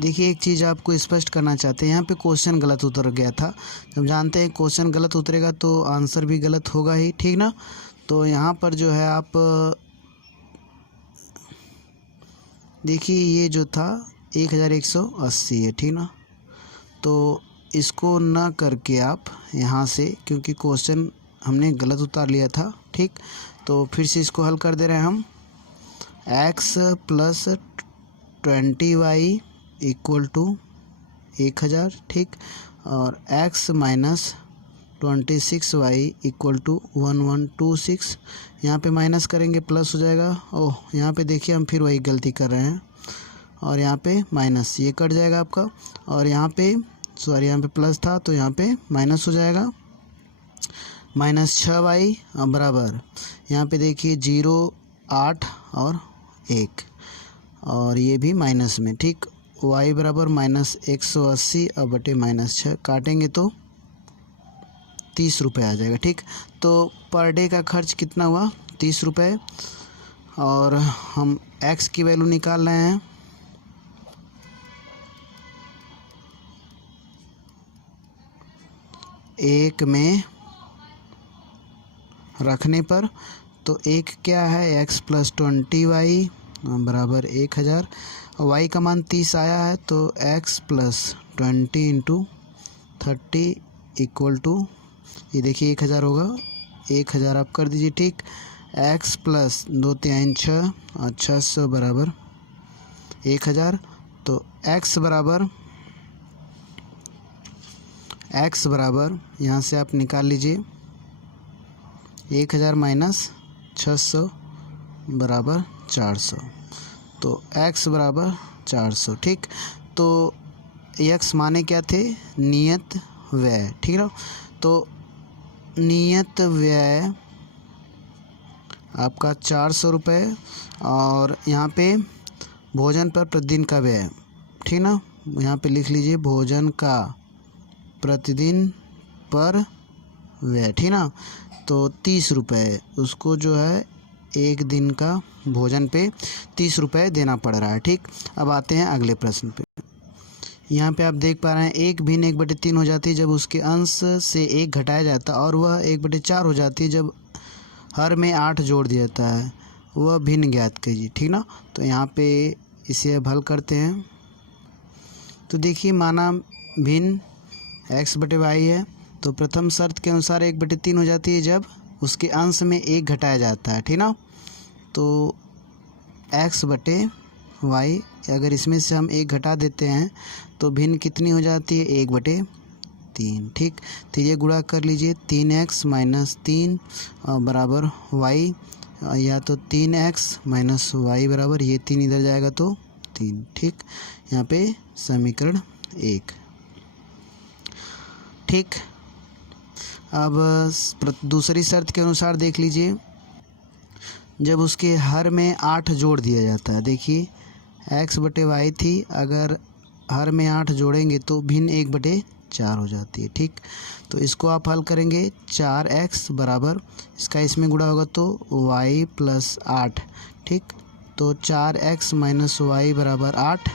देखिए एक चीज़ आपको स्पष्ट करना चाहते हैं, यहाँ पे क्वेश्चन गलत उतर गया था। जब जानते हैं क्वेश्चन गलत उतरेगा तो आंसर भी गलत होगा ही। ठीक ना, तो यहाँ पर जो है आप देखिए ये जो था 1180 है। ठीक ना, तो इसको ना करके आप यहाँ से, क्योंकि क्वेश्चन हमने गलत उतार लिया था। ठीक, तो फिर से इसको हल कर दे रहे हैं हम। x plus 20y equal to 1000। ठीक, और x minus 26y equal to 1126। यहाँ पे माइनस करेंगे प्लस हो जाएगा। ओह, यहाँ पे देखिए हम फिर वही गलती कर रहे हैं और यहाँ पे माइनस, ये कट जाएगा आपका, और यहाँ पे सॉरी यहाँ पे प्लस था तो यहाँ पे माइनस हो जाएगा। -6y बराबर, यहाँ पे देखिए 0, 8 और 1 और ये भी माइनस में। ठीक, y बराबर -180 और बटे -6 काटेंगे तो 30 रुपये आ जाएगा। ठीक, तो पर डे का खर्च कितना हुआ, 30 रुपये। और हम x की वैल्यू निकाल रहे हैं। एक में रखने पर तो एक क्या है, x प्लस 20y बराबर 1000। y का मान 30 आया है तो x plus 20 into 30 equal to, ये देखिए 1000 होगा, 1000 आप कर दीजिए। ठीक, x प्लस 2 3 6 और 600 बराबर 1000। तो x बराबर यहाँ से आप निकाल लीजिए 1000 माइनस 600 बराबर 400। तो x बराबर 400। ठीक, तो x माने क्या थे, नियत व्यय। ठीक है, तो नियत व्यय आपका 400 रुपये और यहाँ पे भोजन पर प्रतिदिन का व्यय। ठीक ना, यहाँ पे लिख लीजिए भोजन का प्रतिदिन पर व्यय। ठीक ना, तो 30 रुपये, उसको जो है एक दिन का भोजन पे 30 रुपये देना पड़ रहा है। ठीक, अब आते हैं अगले प्रश्न पे। यहाँ पे आप देख पा रहे हैं 1 भिन्न 1/3 हो जाती है जब उसके अंश से 1 घटाया जाता है, और वह 1/4 हो जाती है जब हर में 8 जोड़ दिया जाता है, वह भिन्न ज्ञात कीजिए। ठीक ना, तो यहाँ पे इसे अब हल करते हैं। तो देखिए माना भिन्न x/y है, तो प्रथम शर्त के अनुसार 1/3 हो जाती है जब उसके अंश में 1 घटाया जाता है। ठीक ना, तो x/y, अगर इसमें से हम 1 घटा देते हैं तो भिन्न कितनी हो जाती है, 1/3। ठीक, तो ये गुणा कर लीजिए 3x माइनस 3 बराबर y, या तो 3x माइनस y बराबर, ये 3 इधर जाएगा तो 3। ठीक, यहाँ पे समीकरण 1। ठीक, अब दूसरी शर्त के अनुसार देख लीजिए, जब उसके हर में 8 जोड़ दिया जाता है, देखिए x बटे वाई थी, अगर हर में 8 जोड़ेंगे तो भिन्न 1/4 हो जाती है। ठीक, तो इसको आप हल करेंगे 4x बराबर, इसका इसमें गुणा होगा तो y प्लस 8। ठीक, तो 4x माइनस वाई बराबर 8,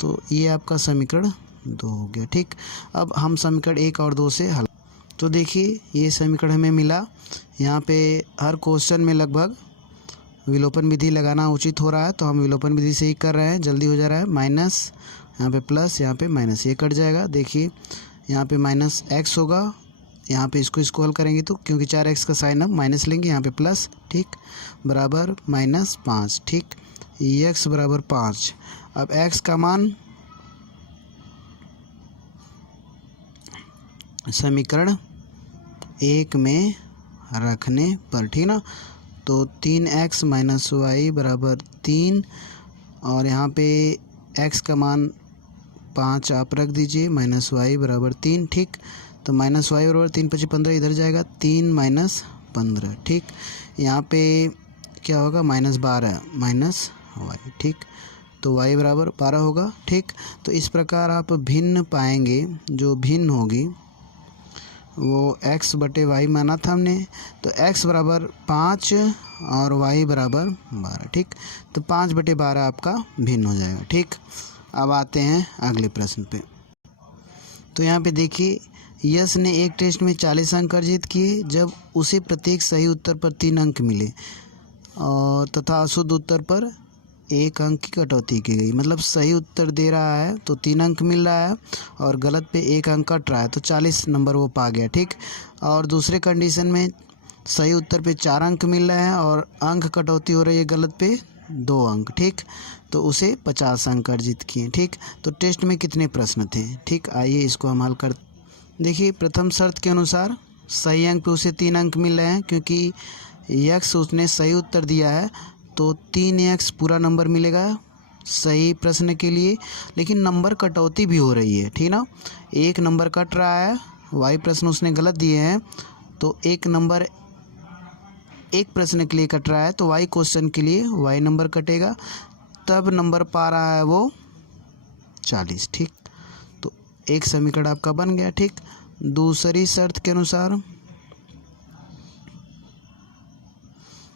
तो ये आपका समीकरण 2 हो गया। ठीक, अब हम समीकरण 1 और 2 से हल, तो देखिए ये समीकरण हमें मिला। यहाँ पे हर क्वेश्चन में लगभग विलोपन विधि लगाना उचित हो रहा है, तो हम विलोपन विधि से ही कर रहे हैं, जल्दी हो जा रहा है। माइनस, यहाँ पे प्लस, यहाँ पे माइनस, ये कट जाएगा। देखिए यहाँ पे माइनस x होगा, यहाँ पे इसको हल करेंगे तो क्योंकि 4x का साइन हम माइनस लेंगे, यहाँ पे प्लस। ठीक, बराबर -5। ठीक, x बराबर 5। अब x का मान समीकरण 1 में रखने पर, ठीक ना, तो 3x माइनस वाई बराबर 3, और यहाँ पे x का मान 5 आप रख दीजिए, माइनस वाई बराबर 3। ठीक, तो माइनस वाई बराबर 3 × 15 इधर जाएगा, 3 माइनस 15। ठीक, यहाँ पे क्या होगा, -12 माइनस वाई। ठीक, तो y बराबर 12 होगा। ठीक, तो इस प्रकार आप भिन्न पाएंगे, जो भिन्न होगी वो x बटे वाई माना था हमने, तो x बराबर 5 और y बराबर 12। ठीक, तो 5 बटे 12 आपका भिन्न हो जाएगा। ठीक, अब आते हैं अगले प्रश्न पे। तो यहाँ पे देखिए, यश ने एक टेस्ट में 40 अंक अर्जित किए जब उसे प्रत्येक सही उत्तर पर 3 अंक मिले, और तथा अशुद्ध उत्तर पर 1 अंक की कटौती की गई। मतलब सही उत्तर दे रहा है तो 3 अंक मिल रहा है, और गलत पे 1 अंक कट रहा है, तो 40 नंबर वो पा गया। ठीक, और दूसरे कंडीशन में सही उत्तर पे 4 अंक मिल रहे हैं और अंक कटौती हो रही है गलत पे 2 अंक। ठीक, तो उसे 50 अंक अर्जित किए। ठीक, तो टेस्ट में कितने प्रश्न थे? ठीक, आइए इसको हम हल कर। देखिए, प्रथम शर्त के अनुसार सही अंक पे उसे 3 अंक मिल रहे हैं, क्योंकि यक्स उसने सही उत्तर दिया है, तो 3x पूरा नंबर मिलेगा सही प्रश्न के लिए। लेकिन नंबर कटौती भी हो रही है, ठीक ना, 1 नंबर कट रहा है, y प्रश्न उसने गलत दिए हैं, तो 1 नंबर एक प्रश्न के लिए कट रहा है, तो y क्वेश्चन के लिए y नंबर कटेगा, तब नंबर पा रहा है वो 40। ठीक, तो एक समीकरण आपका बन गया। ठीक, दूसरी शर्त के अनुसार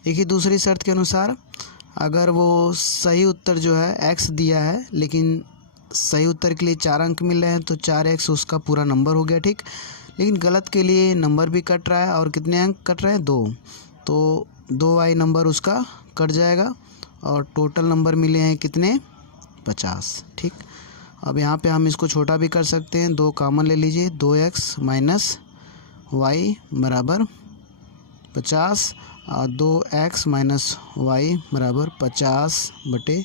देखिए, दूसरी शर्त के अनुसार अगर वो सही उत्तर जो है x दिया है, लेकिन सही उत्तर के लिए 4 अंक मिल रहे हैं, तो 4x उसका पूरा नंबर हो गया। ठीक, लेकिन गलत के लिए नंबर भी कट रहा है, और कितने अंक कट रहे हैं, 2, तो 2y नंबर उसका कट जाएगा, और टोटल नंबर मिले हैं कितने, 50। ठीक, अब यहाँ पे हम इसको छोटा भी कर सकते हैं, 2 कॉमन ले लीजिए, 2x माइनस वाई बराबर 50, और 2x माइनस वाई बराबर 50 बटे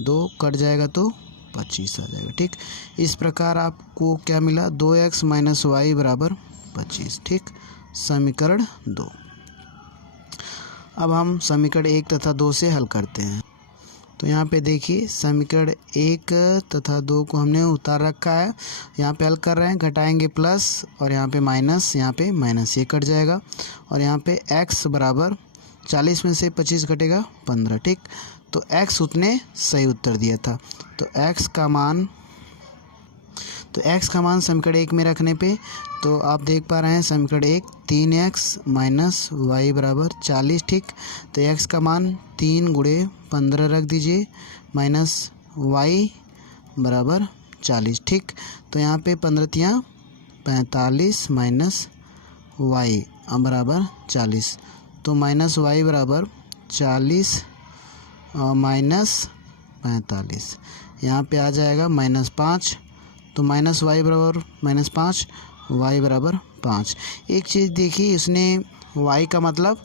2 कट जाएगा तो 25 आ जाएगा। ठीक, इस प्रकार आपको क्या मिला, 2x माइनस वाई बराबर 25। ठीक, समीकरण 2। अब हम समीकरण 1 तथा 2 से हल करते हैं। तो यहाँ पे देखिए, समीकरण 1 तथा 2 को हमने उतार रखा है, यहाँ पे हल कर रहे हैं, घटाएंगे प्लस, और यहाँ पे माइनस, यहाँ पे माइनस, ये कट जाएगा, और यहाँ पे x बराबर 40 में से 25 घटेगा 15। ठीक, तो x उसने सही उत्तर दिया था, तो x का मान समीकरण 1 में रखने पे, तो आप देख पा रहे हैं समीकरण 1 3x माइनस वाई बराबर 40। ठीक, तो x का मान 3 × 15 रख दीजिए, माइनस वाई बराबर 40। ठीक, तो यहाँ पे 15 45 माइनस वाई बराबर 40, तो माइनस वाई बराबर 40 माइनस 45, यहाँ पे आ जाएगा -5, तो माइनस वाई बराबर -5, वाई बराबर 5। एक चीज़ देखिए, उसने y का मतलब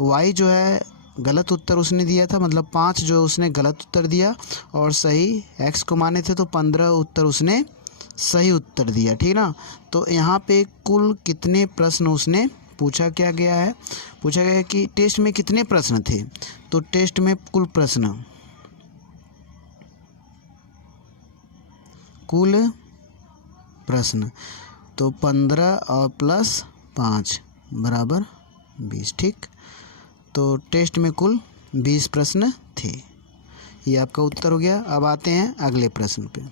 y जो है गलत उत्तर उसने दिया था, मतलब 5 जो उसने गलत उत्तर दिया, और सही x को माने थे तो 15 उत्तर उसने सही उत्तर दिया। ठीक ना, तो यहाँ पे कुल कितने प्रश्न उसने पूछा क्या गया है, पूछा गया है कि टेस्ट में कितने प्रश्न थे, तो टेस्ट में कुल प्रश्न, तो 15 और प्लस 5 बराबर 20। ठीक, तो टेस्ट में कुल 20 प्रश्न थे। ये आपका उत्तर हो गया। अब आते हैं अगले प्रश्न पे।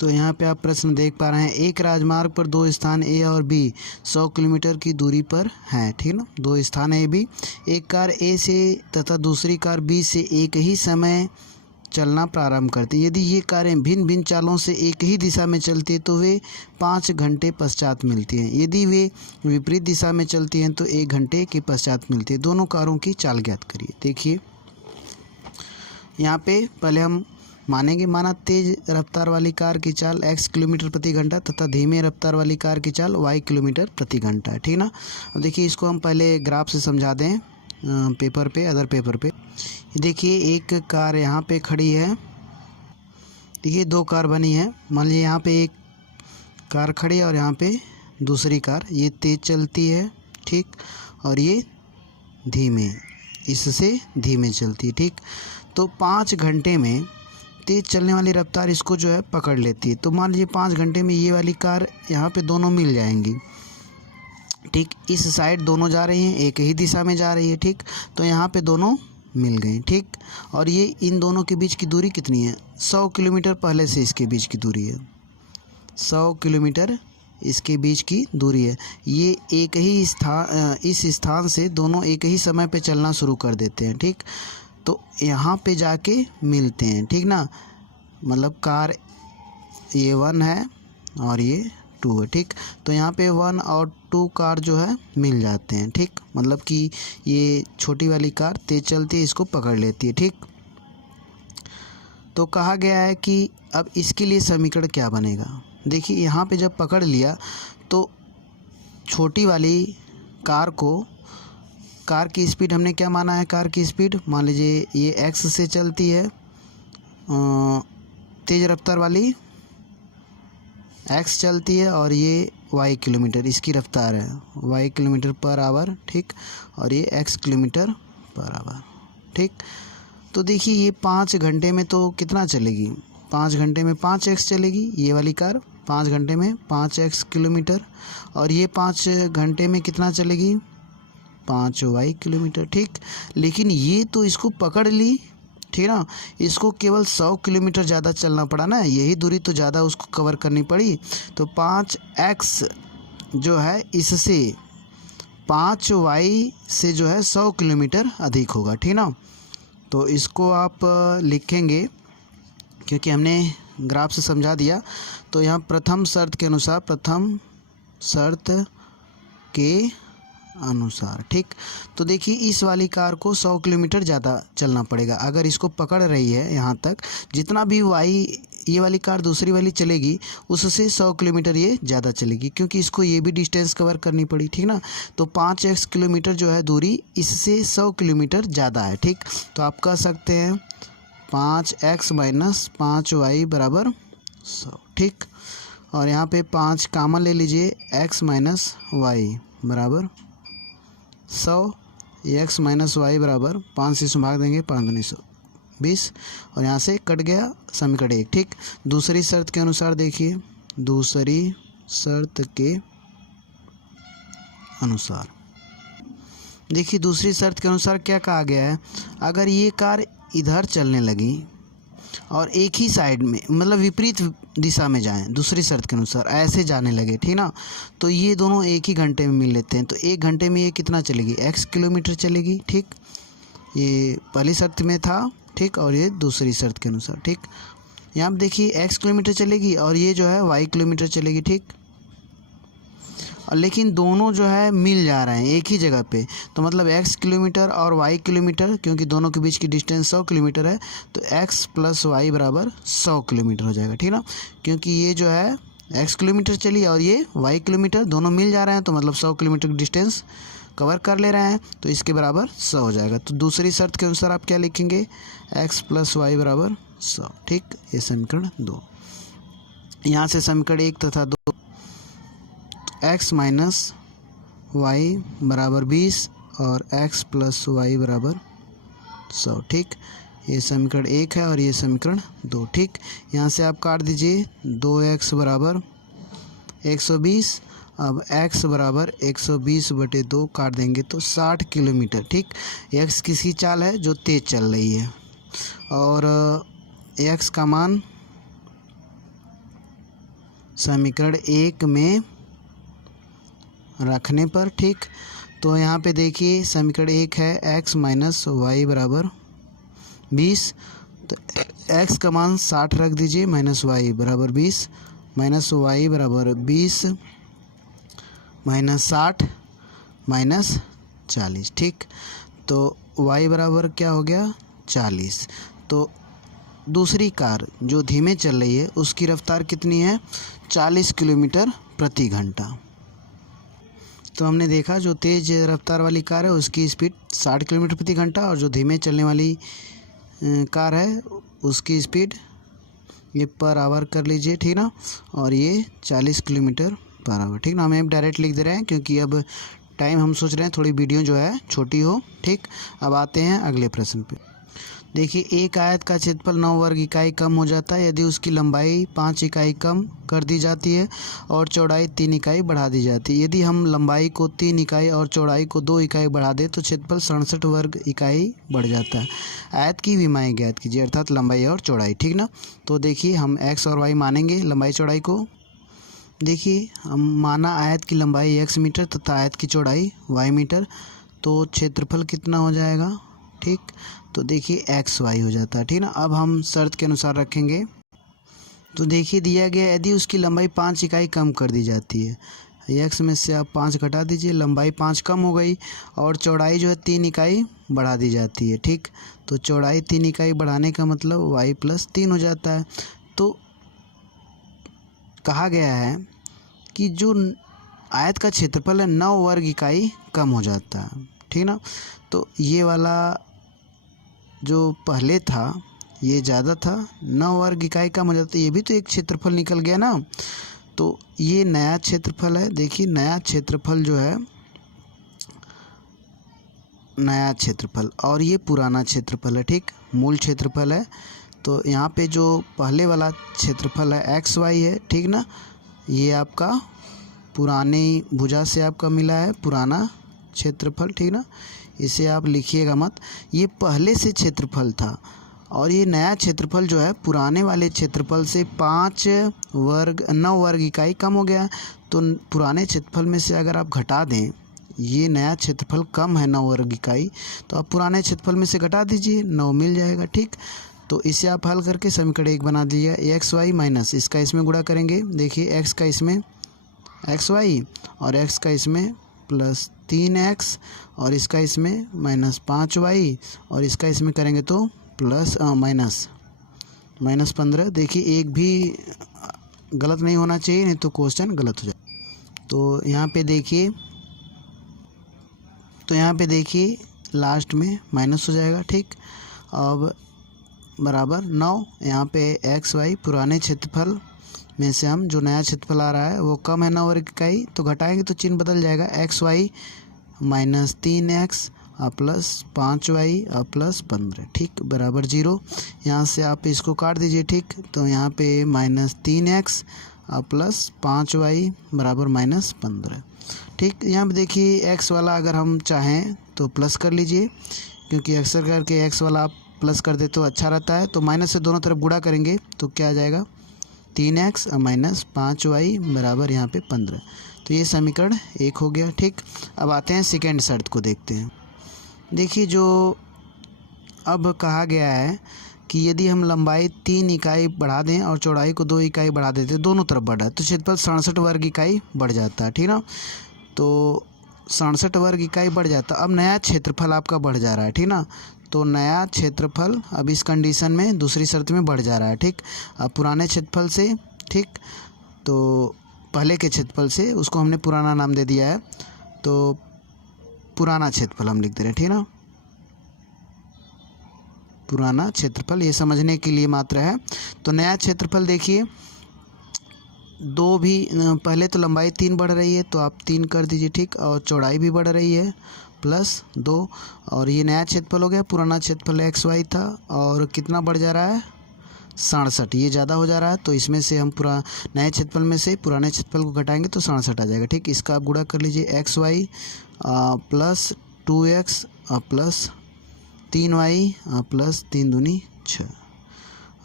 तो यहाँ पे आप प्रश्न देख पा रहे हैं, एक राजमार्ग पर दो स्थान ए और बी 100 किलोमीटर की दूरी पर हैं। ठीक ना, दो स्थान ए बी। एक कार ए से तथा दूसरी कार बी से एक ही समय चलना प्रारंभ करती है। यदि ये कारें भिन्न भिन्न चालों से एक ही दिशा में चलती हैं तो वे 5 घंटे पश्चात मिलती हैं। यदि वे विपरीत दिशा में चलती हैं तो 1 घंटे के पश्चात मिलती है। दोनों कारों की चाल ज्ञात करिए। देखिए यहाँ पे पहले हम मानेंगे, माना तेज रफ्तार वाली कार की चाल x किलोमीटर प्रति घंटा तथा धीमे रफ्तार वाली कार की चाल y किलोमीटर प्रति घंटा है। ठीक ना, अब देखिए इसको हम पहले ग्राफ से समझा दें पेपर पे, अदर पेपर पे। देखिए एक कार यहाँ पे खड़ी है, देखिए दो कार बनी है। मान लीजिए यहाँ पे एक कार खड़ी है और यहाँ पे दूसरी कार, ये तेज़ चलती है। ठीक, और ये धीमे, इससे धीमे चलती है। ठीक, तो 5 घंटे में तेज़ चलने वाली रफ्तार इसको जो है पकड़ लेती है। तो मान लीजिए 5 घंटे में ये वाली कार यहाँ पे दोनों मिल जाएंगी। ठीक, इस साइड दोनों जा रही हैं, एक ही दिशा में जा रही है। ठीक, तो यहाँ पे दोनों मिल गई। ठीक, और ये इन दोनों के बीच की दूरी कितनी है? 100 किलोमीटर पहले से इसके बीच की दूरी है। 100 किलोमीटर इसके बीच की दूरी है। ये एक ही स्थान, इस स्थान से दोनों एक ही समय पे चलना शुरू कर देते हैं। ठीक, तो यहाँ पे जाके मिलते हैं। ठीक ना, मतलब कार ये 1 है और ये 2 है। ठीक, तो यहाँ पे 1 और 2 कार जो है मिल जाते हैं। ठीक, मतलब कि ये छोटी वाली कार तेज़ चलती है, इसको पकड़ लेती है। ठीक, तो कहा गया है कि अब इसके लिए समीकरण क्या बनेगा। देखिए यहाँ पे जब पकड़ लिया तो छोटी वाली कार को, कार की स्पीड हमने क्या माना है, कार की स्पीड मान लीजिए ये x से चलती है, तेज़ रफ्तार वाली x चलती है और ये y किलोमीटर इसकी रफ्तार है, y किलोमीटर पर आवर। ठीक, और ये x किलोमीटर पर आवर। ठीक, तो देखिए ये 5 घंटे में तो कितना चलेगी, 5 घंटे में 5x चलेगी ये वाली कार, 5 घंटे में 5x किलोमीटर, और ये 5 घंटे में कितना चलेगी, 5y किलोमीटर। ठीक, लेकिन ये तो इसको पकड़ ली। ठीक ना, इसको केवल 100 किलोमीटर ज़्यादा चलना पड़ा ना, यही दूरी तो ज़्यादा उसको कवर करनी पड़ी। तो 5x जो है इससे 5y से जो है 100 किलोमीटर अधिक होगा। ठीक ना, तो इसको आप लिखेंगे क्योंकि हमने ग्राफ से समझा दिया। तो यहाँ प्रथम शर्त के अनुसार, प्रथम शर्त के अनुसार। ठीक, तो देखिए इस वाली कार को 100 किलोमीटर ज़्यादा चलना पड़ेगा। अगर इसको पकड़ रही है यहाँ तक, जितना भी ये वाली कार दूसरी वाली चलेगी उससे 100 किलोमीटर ये ज़्यादा चलेगी, क्योंकि इसको ये भी डिस्टेंस कवर करनी पड़ी। ठीक ना, तो 5x किलोमीटर जो है दूरी इससे 100 किलोमीटर ज़्यादा है। ठीक, तो आप कह सकते हैं 5x माइनस 5y बराबर 100। ठीक, और यहाँ पे 5 कॉमन ले लीजिए, x माइनस वाई बराबर 100, x माइनस वाई बराबर 5 से भाग देंगे, 5 दूनी 20, और यहाँ से कट गया समीकरण 1। ठीक, दूसरी शर्त के अनुसार देखिए, दूसरी शर्त के अनुसार देखिए, दूसरी शर्त के अनुसार क्या कहा गया है, अगर ये कार इधर चलने लगी और एक ही साइड में, मतलब विपरीत दिशा में जाएं, दूसरी शर्त के अनुसार ऐसे जाने लगे। ठीक ना, तो ये दोनों एक ही घंटे में मिल लेते हैं। तो 1 घंटे में ये कितना चलेगी, x किलोमीटर चलेगी। ठीक, ये पहली शर्त में था। ठीक, और ये दूसरी शर्त के अनुसार। ठीक, यहाँ पर देखिए x किलोमीटर चलेगी और ये जो है y किलोमीटर चलेगी। ठीक, और लेकिन दोनों जो है मिल जा रहे हैं एक ही जगह पे, तो मतलब x किलोमीटर और y किलोमीटर, क्योंकि दोनों के बीच की डिस्टेंस 100 किलोमीटर है, तो x प्लस वाई बराबर 100 किलोमीटर हो जाएगा। ठीक ना, क्योंकि ये जो है x किलोमीटर चली और ये y किलोमीटर, दोनों मिल जा रहे हैं, तो मतलब 100 किलोमीटर की डिस्टेंस कवर कर ले रहे हैं, तो इसके बराबर 100 हो जाएगा। तो दूसरी शर्त के अनुसार आप क्या लिखेंगे, x प्लस वाई बराबर 100। ठीक, ये समीकरण 2। यहाँ से समीकरण 1 तथा 2, x माइनस वाई बराबर 20 और x प्लस वाई बराबर 100। ठीक, ये समीकरण 1 है और ये समीकरण 2। ठीक, यहाँ से आप काट दीजिए, 2x बराबर 120। अब x बराबर 120/2 काट देंगे तो 60 किलोमीटर। ठीक, x किसकी चाल है? जो तेज़ चल रही है। और x का मान समीकरण 1 में रखने पर, ठीक, तो यहाँ पे देखिए समीकरण 1 है x माइनस वाई बराबर 20। तो x का मान 60 रख दीजिए, माइनस वाई बराबर 20, माइनस वाई बराबर 20 माइनस 60 माइनस 40। ठीक, तो y बराबर क्या हो गया? 40। तो दूसरी कार जो धीमे चल रही है उसकी रफ्तार कितनी है? 40 किलोमीटर प्रति घंटा। तो हमने देखा जो तेज़ रफ्तार वाली कार है उसकी स्पीड 60 किलोमीटर प्रति घंटा, और जो धीमे चलने वाली कार है उसकी स्पीड ये पर आवर कर लीजिए, ठीक ना, और ये 40 किलोमीटर पर आवर। ठीक ना, हमें डायरेक्ट लिख दे रहे हैं क्योंकि अब टाइम हम सोच रहे हैं थोड़ी वीडियो जो है छोटी हो। ठीक, अब आते हैं अगले प्रश्न पे। देखिए, एक आयत का क्षेत्रफल 9 वर्ग इकाई कम हो जाता है यदि उसकी लंबाई 5 इकाई कम कर दी जाती है और चौड़ाई 3 इकाई बढ़ा दी जाती है। यदि हम लंबाई को 3 इकाई और चौड़ाई को 2 इकाई बढ़ा दें तो क्षेत्रफल 67 वर्ग इकाई बढ़ जाता है। आयत की विमाएँ ज्ञात कीजिए, अर्थात लंबाई और चौड़ाई। ठीक ना, तो देखिए हम x और y मानेंगे लंबाई चौड़ाई को। देखिए, हम माना आयत की लंबाई x मीटर तथा आयत की चौड़ाई y मीटर, तो क्षेत्रफल कितना हो जाएगा? ठीक, तो देखिए एक्स वाई हो जाता है। ठीक ना, अब हम शर्त के अनुसार रखेंगे। तो देखिए दिया गया यदि उसकी लंबाई 5 इकाई कम कर दी जाती है, एक्स में से आप 5 घटा दीजिए, लंबाई 5 कम हो गई, और चौड़ाई जो है 3 इकाई बढ़ा दी जाती है। ठीक, तो चौड़ाई 3 इकाई बढ़ाने का मतलब y + 3 हो जाता है। तो कहा गया है कि जो आयत का क्षेत्रफल है 9 वर्ग इकाई कम हो जाता है। ठीक ना, तो ये वाला जो पहले था ये ज़्यादा था, 9 वर्ग इकाई कम हो जाता है, ये भी तो एक क्षेत्रफल निकल गया ना। तो ये नया क्षेत्रफल है। देखिए नया क्षेत्रफल जो है, नया क्षेत्रफल, और ये पुराना क्षेत्रफल है। ठीक, मूल क्षेत्रफल है। तो यहाँ पे जो पहले वाला क्षेत्रफल है एक्स वाई है, ठीक ना, ये आपका पुरानी भुजा से आपका मिला है पुराना क्षेत्रफल। ठीक ना, इसे आप लिखिएगा मत, ये पहले से क्षेत्रफल था, और ये नया क्षेत्रफल जो है पुराने वाले क्षेत्रफल से 9 वर्ग इकाई कम हो गया। तो पुराने क्षेत्रफल में से अगर आप घटा दें, ये नया क्षेत्रफल कम है 9 वर्ग इकाई, तो आप पुराने क्षेत्रफल में से घटा दीजिए, 9 मिल जाएगा। ठीक, तो इसे आप हल करके समीकरण 1 बना दीजिए। एक्स वाई माइनस इसका इसमें गुणा करेंगे। देखिए एक्स का इसमें एक्स वाई और एक्स का इसमें प्लस 3x और इसका इसमें माइनस 5y और इसका इसमें करेंगे तो प्लस माइनस 15। देखिए एक भी गलत नहीं होना चाहिए, नहीं तो क्वेश्चन गलत हो जाए। तो यहाँ पे देखिए लास्ट में माइनस हो जाएगा। ठीक, अब बराबर 9, यहाँ पे एक्स वाई पुराने क्षेत्रफल में से हम जो नया क्षेत्रफल आ रहा है वो कम है 9 वर्ग इकाई, तो घटाएंगे तो चिन्ह बदल जाएगा, x y minus 3x plus 5y plus 15। ठीक, बराबर 0। यहाँ से आप इसको काट दीजिए। ठीक, तो यहाँ पे माइनस 3x प्लस 5y बराबर माइनस 15। ठीक, यहाँ पे देखिए x वाला अगर हम चाहें तो प्लस कर लीजिए, क्योंकि अक्सर करके x वाला आप प्लस कर दे तो अच्छा रहता है। तो माइनस से दोनों तरफ गुणा करेंगे तो क्या आ जाएगा? 3x माइनस 5y बराबर यहाँ पे 15। तो ये समीकरण 1 हो गया। ठीक, अब आते हैं सेकेंड शर्त को देखते हैं। देखिए जो अब कहा गया है कि यदि हम लंबाई 3 इकाई बढ़ा दें और चौड़ाई को 2 इकाई बढ़ा देते, दोनों तरफ बढ़ा, तो क्षेत्रफल 67 वर्ग इकाई बढ़ जाता है। ठीक ना, तो 67 वर्ग इकाई बढ़ जाता। अब नया क्षेत्रफल आपका बढ़ जा रहा है। ठीक ना, तो नया क्षेत्रफल अब इस कंडीशन में दूसरी शर्त में बढ़ जा रहा है। ठीक, अब पुराने क्षेत्रफल से, ठीक, तो पहले के क्षेत्रफल से उसको हमने पुराना नाम दे दिया है, तो पुराना क्षेत्रफल हम लिख दे रहे हैं। ठीक ना, पुराना क्षेत्रफल, ये समझने के लिए मात्र है। तो नया क्षेत्रफल देखिए, दो भी पहले तो लंबाई 3 बढ़ रही है तो आप 3 कर दीजिए। ठीक, और चौड़ाई भी बढ़ रही है प्लस 2, और ये नया क्षेत्रफल हो गया। पुराना क्षेत्रफल एक्स वाई था और कितना बढ़ जा रहा है? 67। ये ज़्यादा हो जा रहा है तो इसमें से हम पूरा नए क्षेत्रफल में से पुराने क्षेत्रफल को घटाएंगे तो 67 आ जाएगा। ठीक, इसका आप गुणा कर लीजिए, x y plus 2x plus 3y plus 3 दूनी 6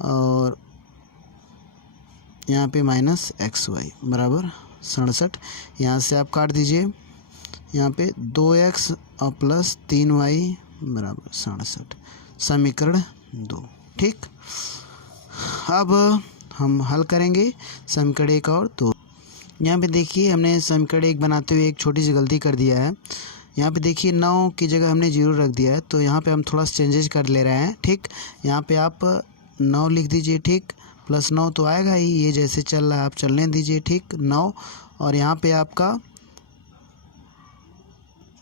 और यहाँ पे माइनस एक्स वाई बराबर 67। यहाँ से आप काट दीजिए, यहाँ पे 2x और प्लस 3y बराबर 67, समीकरण 2। ठीक, अब हम हल करेंगे समीकरण 1 और 2। यहाँ पे देखिए हमने समीकरण 1 बनाते हुए एक छोटी सी गलती कर दिया है। यहाँ पे देखिए 9 की जगह हमने 0 रख दिया है, तो यहाँ पे हम थोड़ा चेंजेस कर ले रहे हैं। ठीक, यहाँ पे आप 9 लिख दीजिए। ठीक, प्लस 9 तो आएगा ही, ये जैसे चल रहा है आप चलने दीजिए। ठीक, 9 और यहाँ पे आपका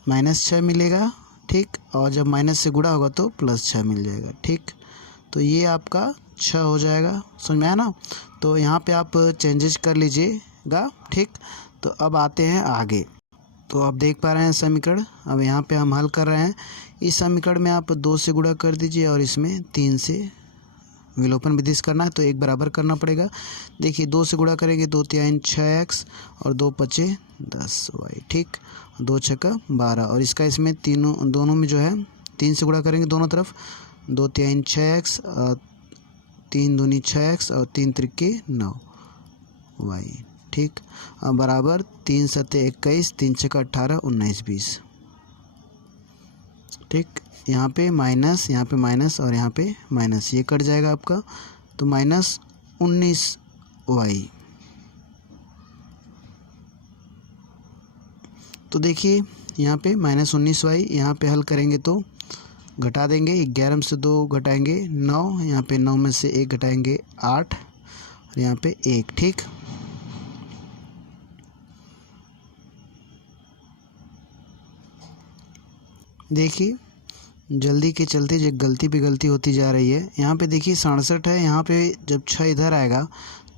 -6 मिलेगा। ठीक, और जब माइनस से गुणा होगा तो +6 मिल जाएगा। ठीक, तो ये आपका 6 हो जाएगा, समझ में आया ना। तो यहाँ पे आप चेंजेस कर लीजिएगा। ठीक, तो अब आते हैं आगे। तो आप देख पा रहे हैं समीकरण, अब यहाँ पे हम हल कर रहे हैं। इस समीकरण में आप 2 से गुणा कर दीजिए और इसमें 3 से विलोपन विधि से करना है तो एक बराबर करना पड़ेगा। देखिए 2 से गुणा करेंगे 2 3 6x और 2 5 10y। ठीक, 2 6 12 और इसका इसमें तीनों दोनों में जो है 3 से गुणा करेंगे दोनों तरफ, 2 3 6x 3 दूनी 6x और 3 त्रिके 9y। ठीक, अब बराबर 3 7 21 3 6 18 19 20। ठीक, यहाँ पे माइनस, यहाँ पे माइनस और यहाँ पे माइनस, ये कट जाएगा आपका, तो -19y। तो देखिए यहाँ पे -19y, यहाँ पे हल करेंगे तो घटा देंगे, 11 में से 2 घटाएंगे 9, यहाँ पे 9 में से 1 घटाएंगे 8 और यहाँ पे 1। ठीक, देखिए जल्दी के चलते जो गलती पे गलती होती जा रही है। यहाँ पे देखिए 67 है, यहाँ पे जब 6 इधर आएगा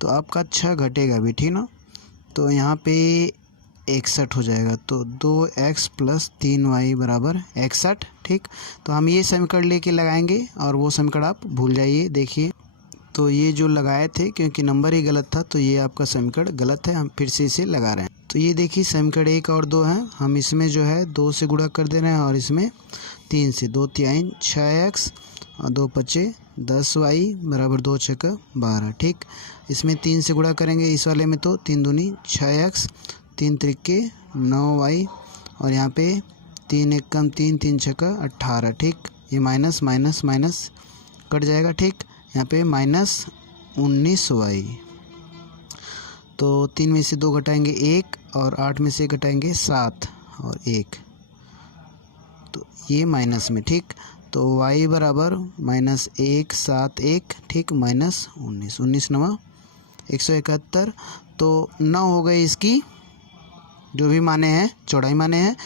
तो आपका 6 घटेगा भी। ठीक ना, तो यहाँ पे 61 हो जाएगा, तो 2x प्लस 3y बराबर 61। ठीक, तो हम ये समीकरण लेके लगाएंगे और वो समीकरण आप भूल जाइए। देखिए तो ये जो लगाए थे क्योंकि नंबर ही गलत था तो ये आपका समीकरण गलत है, हम फिर से इसे लगा रहे हैं। तो ये देखिए समीकरण 1 और 2 हैं, हम इसमें जो है 2 से गुणा कर दे रहे हैं और इसमें 3 से, 2 3 6x और 2 5 10y बराबर 2 6 12। ठीक, इसमें 3 से गुणा करेंगे इस वाले में तो 3 दूनी 6x 3 त्रिके 9y और यहाँ पे 3 1 कम 3 3 6 18। ठीक, ये माइनस माइनस माइनस कट जाएगा। ठीक, यहाँ पे -19y, तो 3 में से 2 घटाएंगे 1 और 8 में से घटाएंगे 7 और 1, तो ये माइनस में। ठीक, तो y बराबर -1 7 1। ठीक, -19 19 9 171, तो 9 हो गई इसकी जो भी माने हैं, चौड़ाई माने हैं,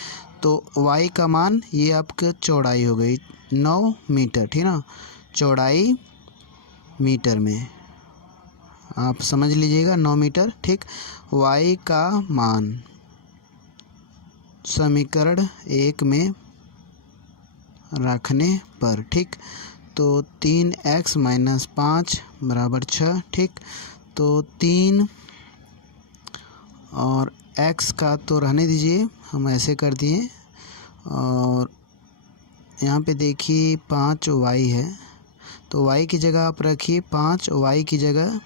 तो y का मान ये आपका चौड़ाई हो गई 9 मीटर। ठीक ना, चौड़ाई मीटर में आप समझ लीजिएगा 9 मीटर। ठीक, y का मान समीकरण 1 में रखने पर। ठीक, तो 3x - 5 बराबर 6। ठीक, तो 3 और x का तो रहने दीजिए, हम ऐसे कर दिए और यहाँ पे देखिए 5y है तो y की जगह आप रखिए 5, y की जगह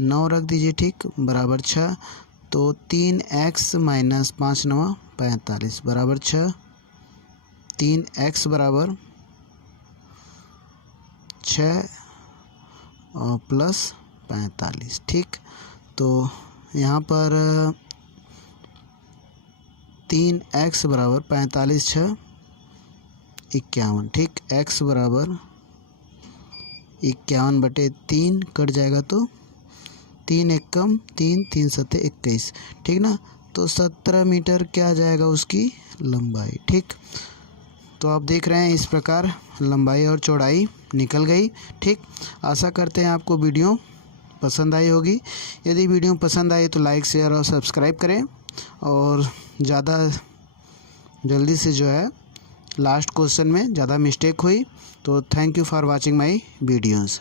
9 रख दीजिए। ठीक, बराबर 6, तो 3x - 5 9 45 बराबर 6, 3x बराबर 6 और प्लस 45। ठीक, तो यहाँ पर 3x बराबर 45 6 51। ठीक, x बराबर 51/3 कट जाएगा तो 3 1 कम 3 3 7 21। ठीक ना, तो 17 मीटर क्या आ जाएगा उसकी लंबाई। ठीक, तो आप देख रहे हैं इस प्रकार लंबाई और चौड़ाई निकल गई। ठीक, आशा करते हैं आपको वीडियो पसंद आई होगी। यदि वीडियो पसंद आई तो लाइक शेयर और सब्सक्राइब करें और ज़्यादा जल्दी से जो है लास्ट क्वेश्चन में ज़्यादा मिस्टेक हुई तो thank you for watching my videos.